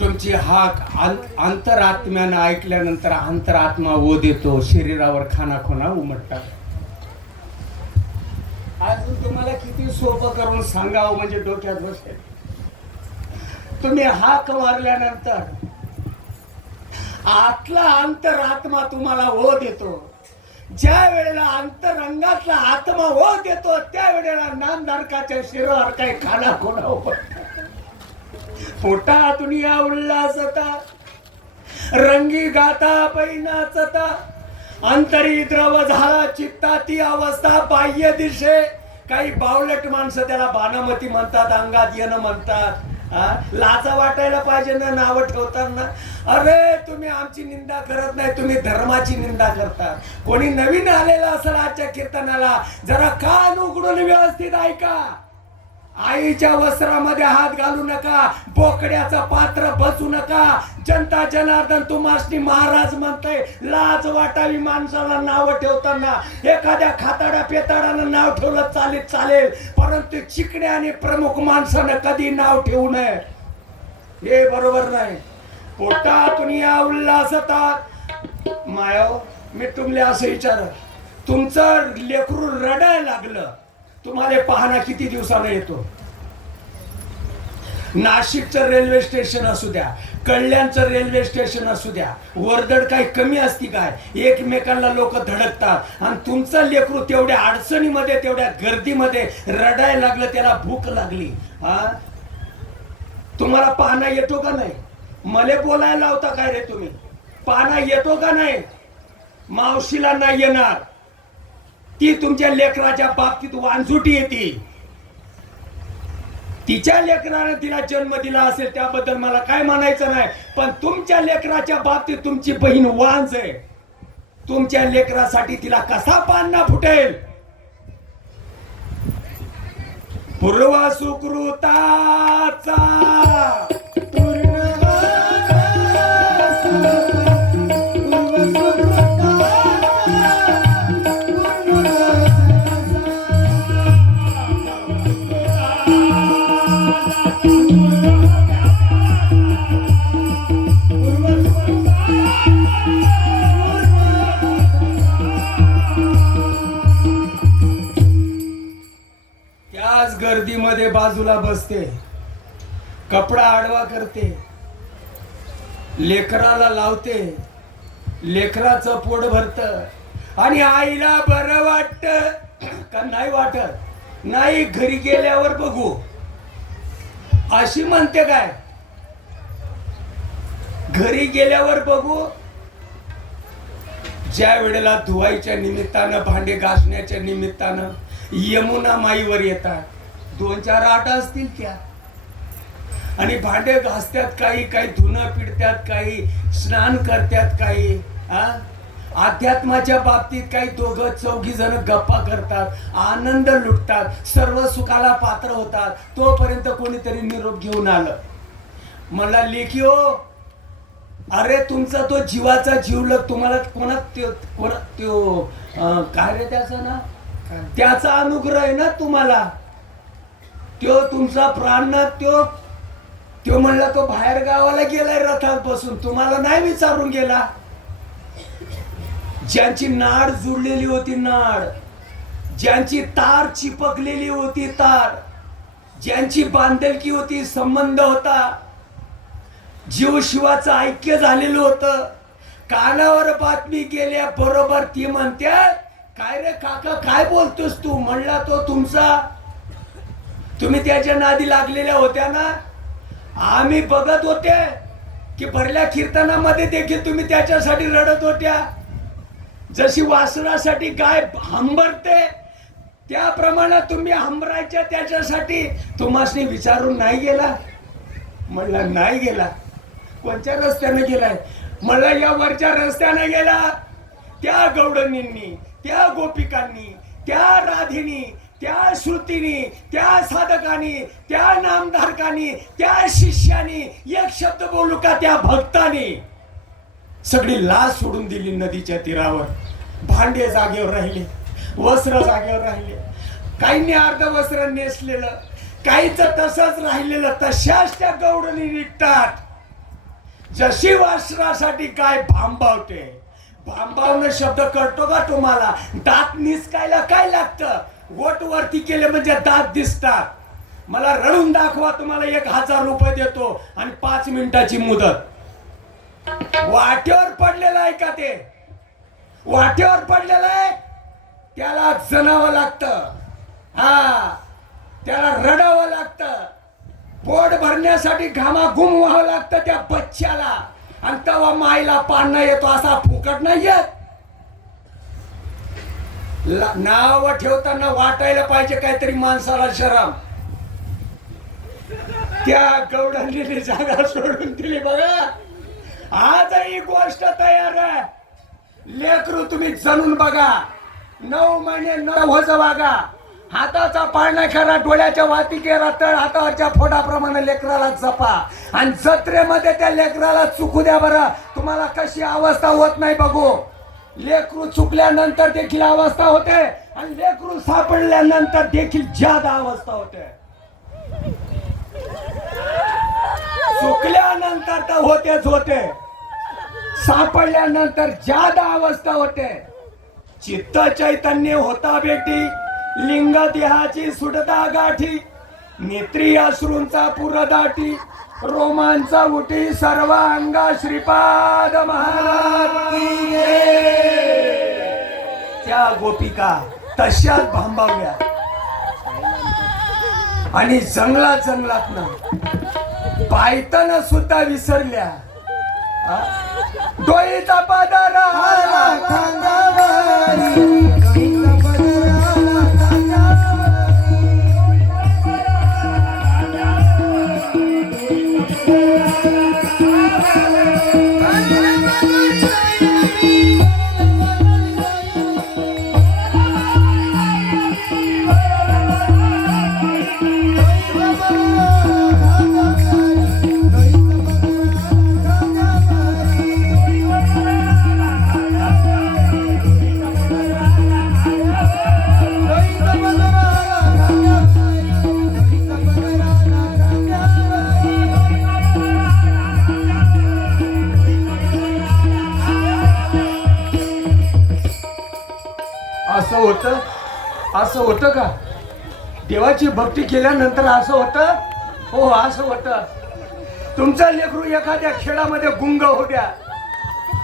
तुमची हाक अंतरात्म्यानं ऐकल्यानंतर अंतरात्मा ओ देतो. शरीरावर खानाखोना उमटतात. आज तुम्हाला किती सोपं करून सांगावं म्हणजे डोक्यात बसेल. तुम्ही हाक मारल्यानंतर आतला अंतरात्मा तुम्हाला ओ देतो. ज्या वेळेला अंतरंगातला आत्मा ओ देतो त्या वेळेला नामधारकाच्या शरीरावर काही खानाखोना उमटतात. पोटा दुनिया उल्हासता रंगी गाता पैनाचता. अंतरी द्रव झाला चित्ता ती अवस्था बाह्य दिशे. काही बावलट माणसं त्याला बाणामती म्हणतात. अंगात येणं म्हणतात. लाजा वाटायला पाहिजे ना नावं ठेवताना. अरे तुम्ही आमची निंदा करत नाही. तुम्ही धर्माची निंदा करता. कोणी नवीन आलेला असेल आजच्या कीर्तनाला जरा कान उघडून व्यवस्थित ऐका. आईच्या वस्त्रामध्ये हात घालू नका. बोकड्याचं पात्र बसू नका. जनता जनार्दन तुम्हासनी महाराज म्हणतंय. लाज वाटावी माणसाला नाव ठेवताना. एखाद्या खाताड्या पेताडानं नाव ठेवलं चालेल परंतु चिकण्या आणि प्रमुख माणसानं कधी नाव ठेवू नये. हे बरोबर नाही. पोटातून या उल्हासता. मायो मी तुमले असं विचार. तुमचं लेकरू रडायला लागलं तुम्हाला पाहणा किती दिवसानं येतो. नाशिकचं रेल्वे स्टेशन असू द्या. कल्याणचं रेल्वे स्टेशन असू द्या. वर्दळ काही कमी असती काय. एकमेकांना लोक धडकतात. आणि तुमचं लेकरू तेवढ्या अडचणीमध्ये तेवढ्या गर्दीमध्ये रडायला लागलं. त्याला भूक लागली. तुम्हाला पाहणा येतो का नाही. मला बोलायला लावता काय रे तुम्ही. पाहणा येतो का नाही. मावशीला नाही येणार. ती तुमच्या लेकराच्या बाबतीत वांझुटी येते. तिच्या लेकराने तिला जन्म दिला असेल त्याबद्दल मला काय म्हणायचं नाही. पण तुमच्या लेकराच्या बाबतीत तुमची बहीण वांझ आहे. तुमच्या लेकरासाठी तिला कसा पान्हा फुटेल. पूर्व सुकृताचा गर्दीमध्ये बाजूला बसते. कपडा आडवा करते. लेकराला लावते. लेकराचं पोट भरत आणि आईला बरं वाटत का नाही वाटत? नाही, घरी गेल्यावर बघू अशी म्हणते. काय घरी गेल्यावर बघू? ज्या वेळेला धुवायच्या निमित्तानं, भांडे घासण्याच्या निमित्तानं यमुना माईवर येतात, 2-4 आठ असतील त्या, आणि भांडे घासतात, काही काही धुणं पिडतात, काही स्नान करतात, काही अध्यात्माच्या बाबतीत काही 2-4 जण गप्पा करतात, आनंद लुटतात, सर्व सुखाला पात्र होतात. तोपर्यंत कोणीतरी निरोप घेऊन आलं, म्हणला लेखी हो, अरे तुमचा तो जीवाचा जीवलग तुम्हाला त्यो काय रे त्याचं ना, त्याचा अनुग्रह आहे ना तुम्हाला, त्यो तुमचा प्राण ना, त्यो म्हणला तो बाहेर गावाला गेलाय रथात बसून, तुम्हाला नाही विचारून गेला. ज्यांची नाड जुळलेली होती, नाड, ज्यांची तार चिपकलेली होती, तार, ज्यांची बांधिलकी होती, संबंध होता, जीव शिवाचं ऐक्य झालेलं होतं, कानावर बातमी गेल्या बरोबर ती म्हणते, काय रे काका काय बोलतोस तू? म्हणला तो तुमचा, तुम्ही त्याच्या नादी लागलेल्या होत्या ना, आम्ही बघत होते की भरल्या कीर्तनामध्ये देखील तुम्ही त्याच्यासाठी रडत होत्या. जशी वासरासाठी गाय हंबरते त्याप्रमाणे तुम्ही हंबरायच्या त्याच्यासाठी. तुम्हासनी विचारून नाही गेला? म्हणला नाही गेला. कोणत्या रस्त्याने गेलाय? म्हणला या वरच्या रस्त्याने गेला. त्या गौडणींनी, त्या गोपिकांनी, त्या राधिनी, त्या श्रुतीनी, त्या साधकानी, त्या नामधारकानी, त्या शिष्यानी एक शब्द बोलू का त्या भक्तानी सगळी लाज सोडून दिली नदीच्या तीरावर. भांडे जागेवर राहिले, वस्त्र जागेवर राहिले, काहींनी अर्ध वस्त्र नेसलेलं, काहीच तसंच राहिलेलं. तशाच त्या गौडणी निघतात. जशी वस्त्रासाठी काय भांबावते, भांबावणं शब्द कळतो का तुम्हाला? दात निसकायला काय लागतं? वट वरती केले म्हणजे दात दिसतात. मला रडून दाखवा, तुम्हाला 1000 रुपये देतो आणि 5 मिनिटाची मुदत. वाटेवर पडलेलं आहे का ते? वाटेवर पडलेलं आहे त्याला जनावं लागतं, त्याला रडावं लागतं, पोट भरण्यासाठी घामाघूम व्हावं लागतं त्या बच्च्याला, आणि तेव्हा माईला पान येतो. असा फुकट नाही येत. नाव ठेवताना वाटायला पाहिजे काहीतरी माणसाला शरम. त्या गौडांनी जागा सोडून दिली बघा. आजही गोष्ट तयार आहे. लेकरू तुम्ही जणून बघा, 9 महिने 9 वज वागा, हाताचा पाळणा खरा, डोळ्याच्या वाती केला, तर हातावरच्या फोडाप्रमाणे लेकराला जपा, आणि जत्रेमध्ये त्या लेकराला चुकू द्या बरं. तुम्हाला कशी अवस्था होत नाही बघू. लेकरू चुकल्यानंतर देखील अवस्था होते, आणि लेकरू सापडल्यानंतर देखील ज्यादा अवस्था होते. चुकल्यानंतर तर होतेच होते, सापडल्यानंतर ज्यादा अवस्था होते. चित्त चैतन्य होता बेटी, लिंग देहाची सुटता गाठी, नेत्री अश्रूंचा पुरदाटी, रोमांचा उठी सर्व अंगा श्रीपाद महाराज की जय. त्या गोपिका तशाच भांबावल्या आणि जंगलात ना पायताना सुद्धा विसरल्या. डोईचा पदर आला खांद्यावरी, डोईचा पदर आला असं होतं का? देवाची भक्ती केल्यानंतर असं होतं? हो, असं होतं. तुमचं लेकरू एखाद्या खेळामध्ये गुंग होऊ द्या,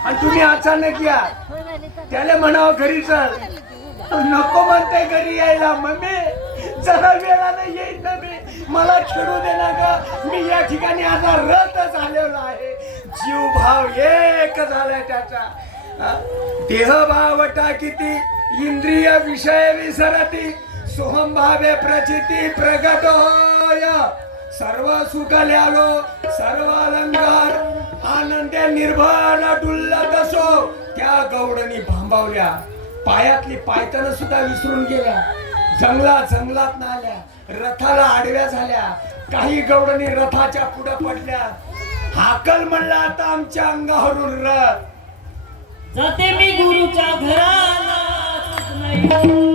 आणि तुम्ही अचानक या त्याला म्हणावं घरी चल, नको म्हणते घरी यायला. मम्मी जरा वेळानं येईल ना, मी मला खेळू दे ना का. मी या ठिकाणी आता रथ झालेलो आहे. जीव भाव एक झालाय त्याचा. देह भावटा किती इंद्रिय विषय विसरती, सोहम भावे प्रचिती प्रगट होय. सर्व सुख ल्यालो सर्व अलंकार, आनंदे निर्भर डुल्लत असो. त्या गौडणी भांबावल्या, पायातली पायतन सुद्धा विसरून गेल्या, जंगलात आल्या, रथाला आडव्या झाल्या. काही गौडणी रथाच्या पुढे पडल्या. हाकल म्हणला आता आमच्या अंगावरून रथ. जाते मी गुरुच्या घराला, नाही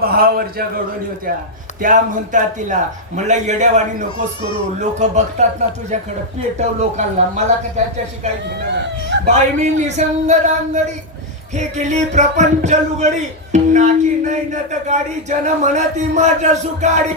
भावावरच्या गडोनी होत्या. त्या म्हणतात तिला, म्हणलं येड्यावाणी नकोस करू, लोक बघतात ना तुझ्याकडे, पेटव लोकांना, मला का त्याच्याशी काही घेणं नाही. बाई मी निसंग दांगडी, फेकली प्रपंच लुगडी, नाकी नाही नत गाडी, जन म्हणती माझ्या सुकाडी.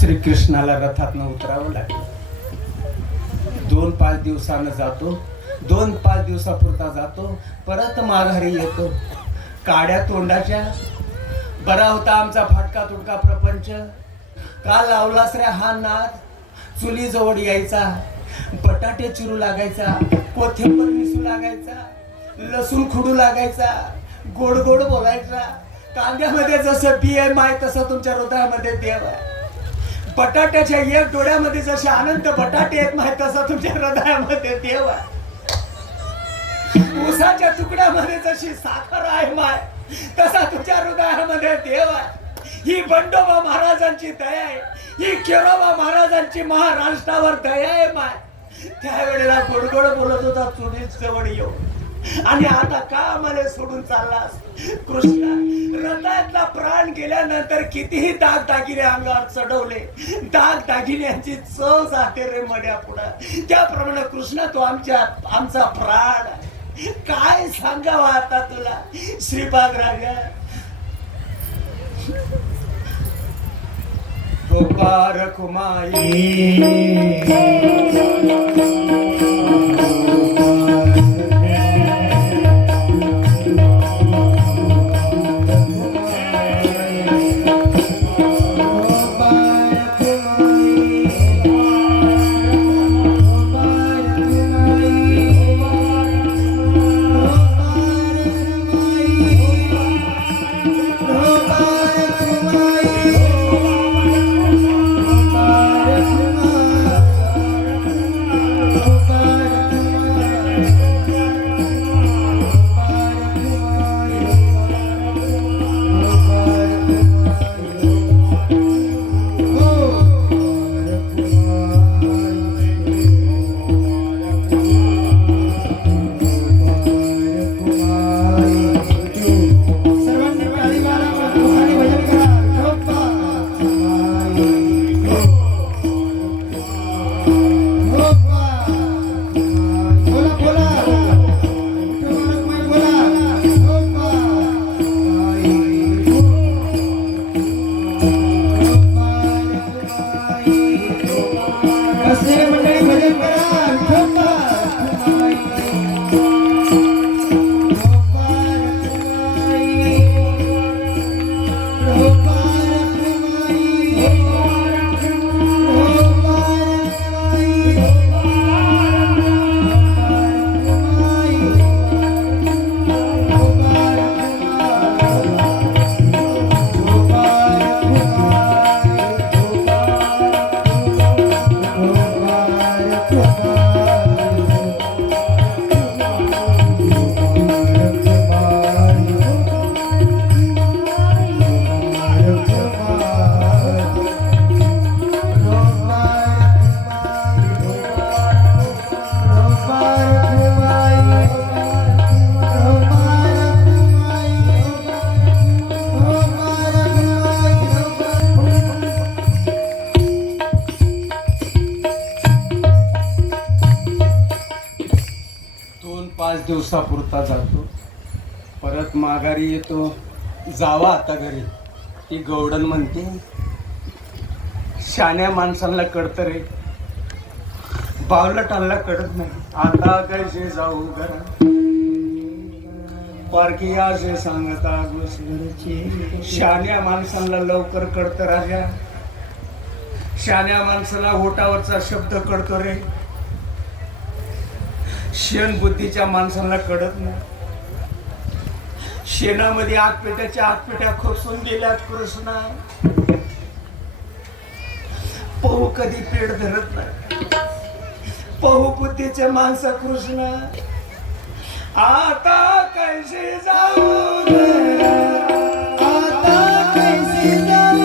श्रीकृष्णाला रथातनं उतरावं लागलं. 2-5 दिवसानं जातो, 2-5 दिवसापुरता जातो, परत माघारी येतो. काड्या तोंडाच्या, बरा होता आमचा फाटका तुटका प्रपंच, का लावलास रे हा नाद. चुली जवळ यायचा, बटाटे चिरू लागायचा, कोथिंबीर मिसू लागायचा, लसूण खुडू लागायचा, गोड गोड बोलायचा. कांद्यामध्ये जसं बी आहे माय, तसं तुमच्या हृदयामध्ये देव आहे. बटाट्याच्या एक डोळ्यामध्ये जसे अनंत बटाटे येत नाही, तसं तुमच्या हृदयामध्ये देव आहे. ऊसाच्या तुकड्यामध्ये जशी साखर आहे माय, तसा तुझ्या हृदयामध्ये देव आहे. ही बंडोबा महाराजांची दया आहे, ही केरोबा महाराजांची महाराष्ट्रावर दया आहे माय. त्यावेळेला गोडगोड बोलत होता चुली जवळ येऊन, आणि आता का आम्हाला सोडून चाललास कृष्णा. रथातला प्राण गेल्यानंतर कितीही दाग दागिने अंगावर चढवले, दाग दागिन्यांची चव जाते रे मड्या पुढं. त्याप्रमाणे कृष्णा तू आमचा प्राण आहे. काय सांगावं आता तुला श्रीपाद राजा. गोपार कुमाई 5 दिवसापुरता जातो, परत माघारी येतो. जावा आता घरी. ती गवडण म्हणते, शाण्या माणसांना कळतं रे, बावलटांना कळत नाही. आता कैसे जाऊ घरा, पारखी असे सांगता गोष्टी. शाण्या माणसांना लवकर कळतं राजा, शाण्या माणसाला ओटावरचा शब्द कळतो रे, शेण बुद्धीच्या माणसांना कळत नाही. शेणामध्ये आगपेट्याच्या आगपेट्या खोसून दिल्यात कृष्णा, पहू कधी पेट धरत नाही. पहू बुद्धीचे माणसं कृष्ण. आता कैसे जाऊ घरा, आता कैसे जाऊ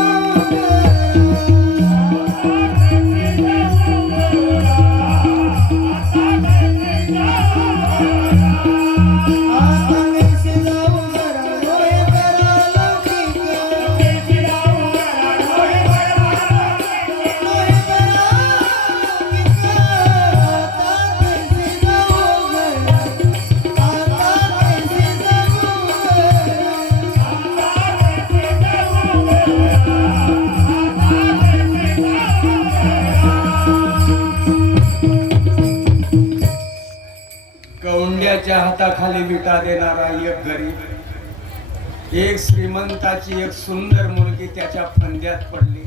गौंड्याच्या हाताखाली विटा देणारा एक गरीब, एक श्रीमंताची एक सुंदर मुलगी त्याच्या फंद्यात पडली.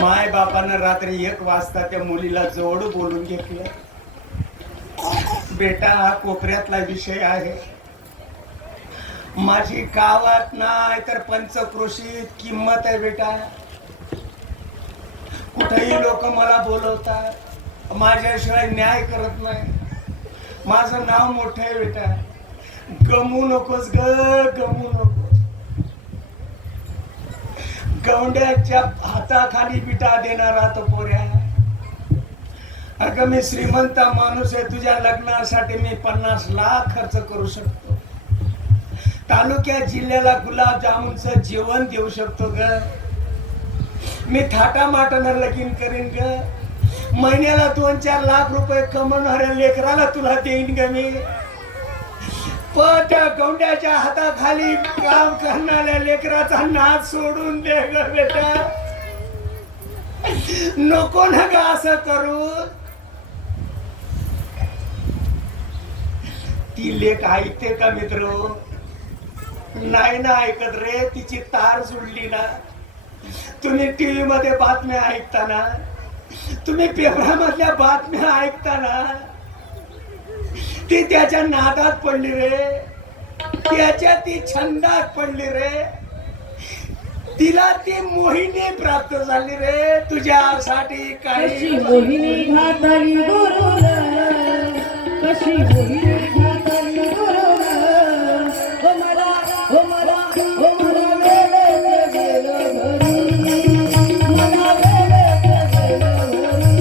माय बापानं रात्री 1 वाजता त्या मुलीला जवळ बोलून घेतलं. बेटा, हा कोपऱ्यातला विषय आहे. माझी गावात नाही तर पंचक्रोशीत किंमत आहे बेटा. कुठेही लोक मला बोलवतात, माझ्याशिवाय न्याय करत नाही. माझं नाव मोठं आहे बेटा, गमू नकोस ग, गमू नको. गौंड्याच्या हाताखाली बिटा देणारा तो पोऱ्या. अगं मी श्रीमंत माणूस आहे, तुझ्या लग्नासाठी मी 50 लाख खर्च करू शकतो. तालुक्या जिल्ह्याला गुलाबजामुनचं जेवण देऊ शकतो ग. मी थाटामाटानं लगीन करीन ग. महिन्याला 2-4 लाख रुपये कमवणाऱ्या लेकराला तुला देईन ग मी. पण त्या गौंड्याच्या हाताखाली काम करणाऱ्या लेकराचा नाच सोडून दे ग बेटा. नको ना ग असं करू. ती लेक ऐकते का मित्र? नाही ना ऐकत रे. तिची तार जुळली ना. तुम्ही टीव्ही मध्ये बातम्या ऐकताना, तुम्ही पेपरामधल्या बातम्या ऐकताना ती त्याच्या नादात पडली रे, त्याच्या ती छंदात पडली रे. तिला ती मोहिनी प्राप्त झाली रे तुझ्यासाठी. काही मोहिनी घातली गुरुला, कशी मोहिनी घातली गुरुला. ओ मला, ओ मला, ओ मला वेळेत गेलं घरी, मला वेळेत गेलं घरी.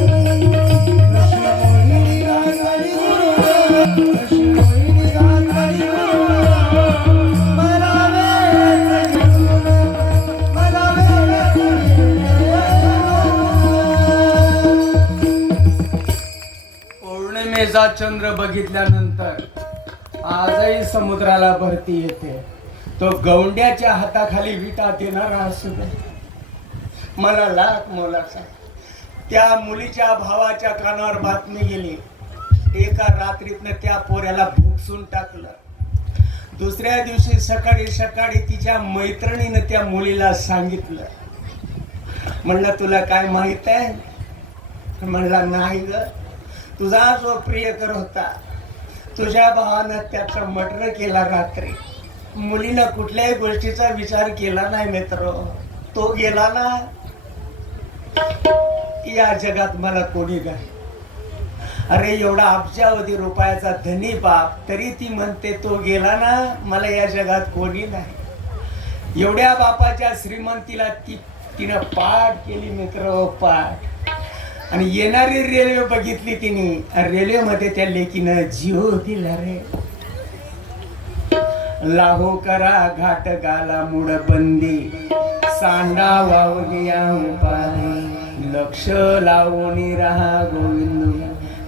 पौर्णिमेचा चंद्र बघितल्यानंतर आजही समुद्राला भरती येते. तो गौंड्याच्या हाताखाली विटा देणारा असू दे. मला लाख मोलाचा. त्या मुलीच्या भावाच्या कानावर बातमी गेली. एका रात्रीतनं त्या पोऱ्याला भुकसून टाकलं. दुसऱ्या दिवशी सकाळी सकाळी तिच्या मैत्रिणीनं त्या मुलीला सांगितलं. म्हणलं तुला काय माहित आहे? म्हणला नाही ग. तुझा जो प्रियकर होता, तुझ्या भावानं त्याचा मर्डर केला रात्री. मुलीनं कुठल्याही गोष्टीचा विचार केला नाही मित्र. तो गेला ना. या जगात मला कोणी नाही. अरे एवढा अब्जावधी रुपयाचा धनी बाप, तरी ती म्हणते तो गेला ना, मला या जगात कोणी नाही. एवढ्या बापाच्या श्रीमंतीला तिनं पाठ केली मित्र, पाठ. आणि येणारी रेल्वे बघितली तिने. रेल्वेमध्ये त्या लेकीनं जीव दिला रे. लाहो करा घाट गाला मुड बंदी, सांडा वावगिया उपाधी, लक्ष लावून राहा गोविंद.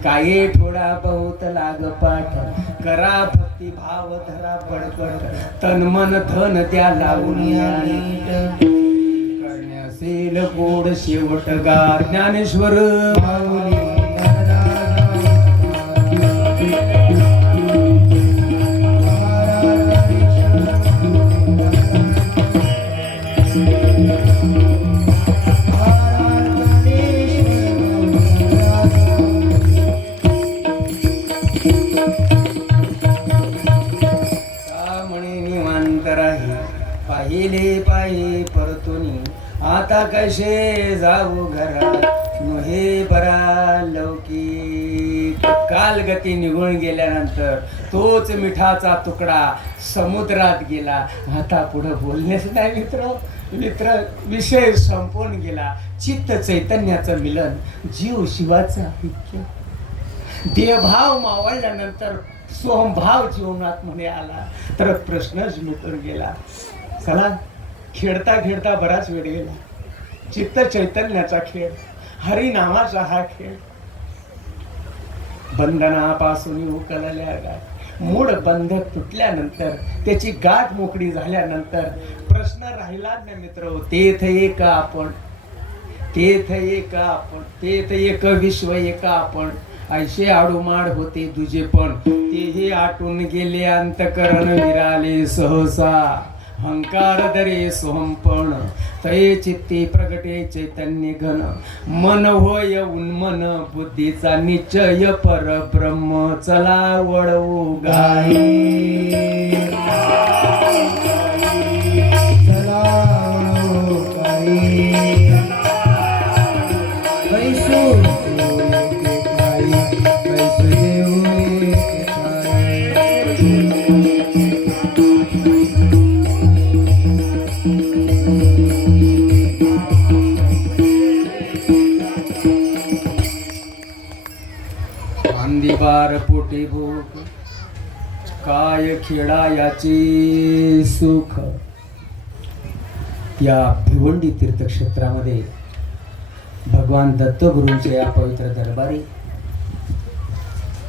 काही थोडा बहुत लाग पाठ करा भक्ती भाव धरा बडकट तन मन धन त्या लावून या नीट करण्यासेल गोड शेवटगार ज्ञानेश्वर माऊली पाहिले पायी परतुनी आता कसे जाऊ घरा नुहे बरा लौकिक काल गती निघून गेल्यानंतर तोच मिठाचा तुकडा समुद्रात गेला आता पुढे बोलणेच नाही मित्र विषय संपून गेला चित्त चैतन्याचं मिलन जीव शिवाचं ऐक्य देहभाव मावळल्यानंतर सोहमभाव जीवनात म्हणे आला तर प्रश्नच मिटून गेला चला खेळता खेळता बराच वेळ गेला चित्त चैतन्याचा खेळ हरिनामाचा हा खेळ बंधनापासून उकलल्या गाठ मूळ बंध तुटल्यानंतर त्याची गाठ मोकळी झाल्यानंतर प्रश्न राहिलाच नाही मित्र तेथ एक आपण तेथ एक आपण तेथ एक विश्व एक आपण ऐशे आडूमाड होते तुझे पण तेही आटून गेले अंतकरण विराले सहसा हंकार दरे सोहंपण तये चित्ते प्रगटे चैतन्य घन मन होय उन्मन बुद्धीचा निश्चय परब्रह्म चला वळवू गाई चला काही कैसो बार पोटी भूक काय खेळायाचे सुख या भिवंडी तीर्थक्षेत्रामध्ये भगवान दत्तगुरूंच्या या पवित्र दरबारी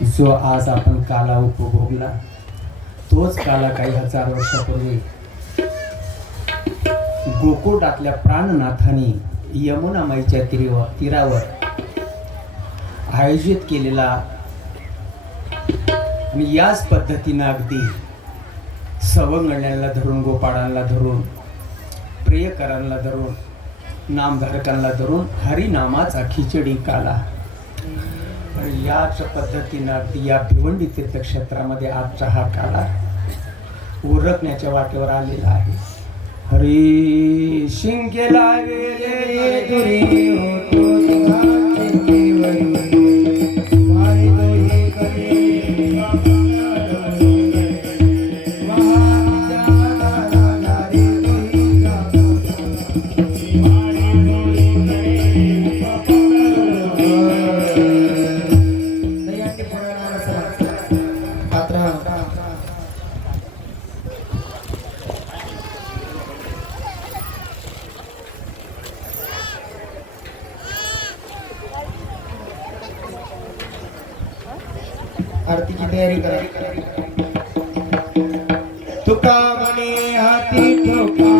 जो आज आपण काला उपभोगला तोच काला काही हजार वर्षापूर्वी गोकुळातल्या प्राणनाथांनी यमुना माईच्या तीरावर आयोजित केलेला आणि याच पद्धतीनं अगदी सवंगड्यांना धरून गोपाळांना धरून प्रियकरांना धरून नामधारकांना धरून हरिनामाचा खिचडी काला याच पद्धतीनं अगदी या भिवंडी तीर्थक्षेत्रामध्ये आजचा हा काला उरकण्याच्या वाटेवर आलेला आहे. हरी शिंकेला वेले दुरी होतो आरतीची तयारी करा. तुका म्हणे हाती ठोका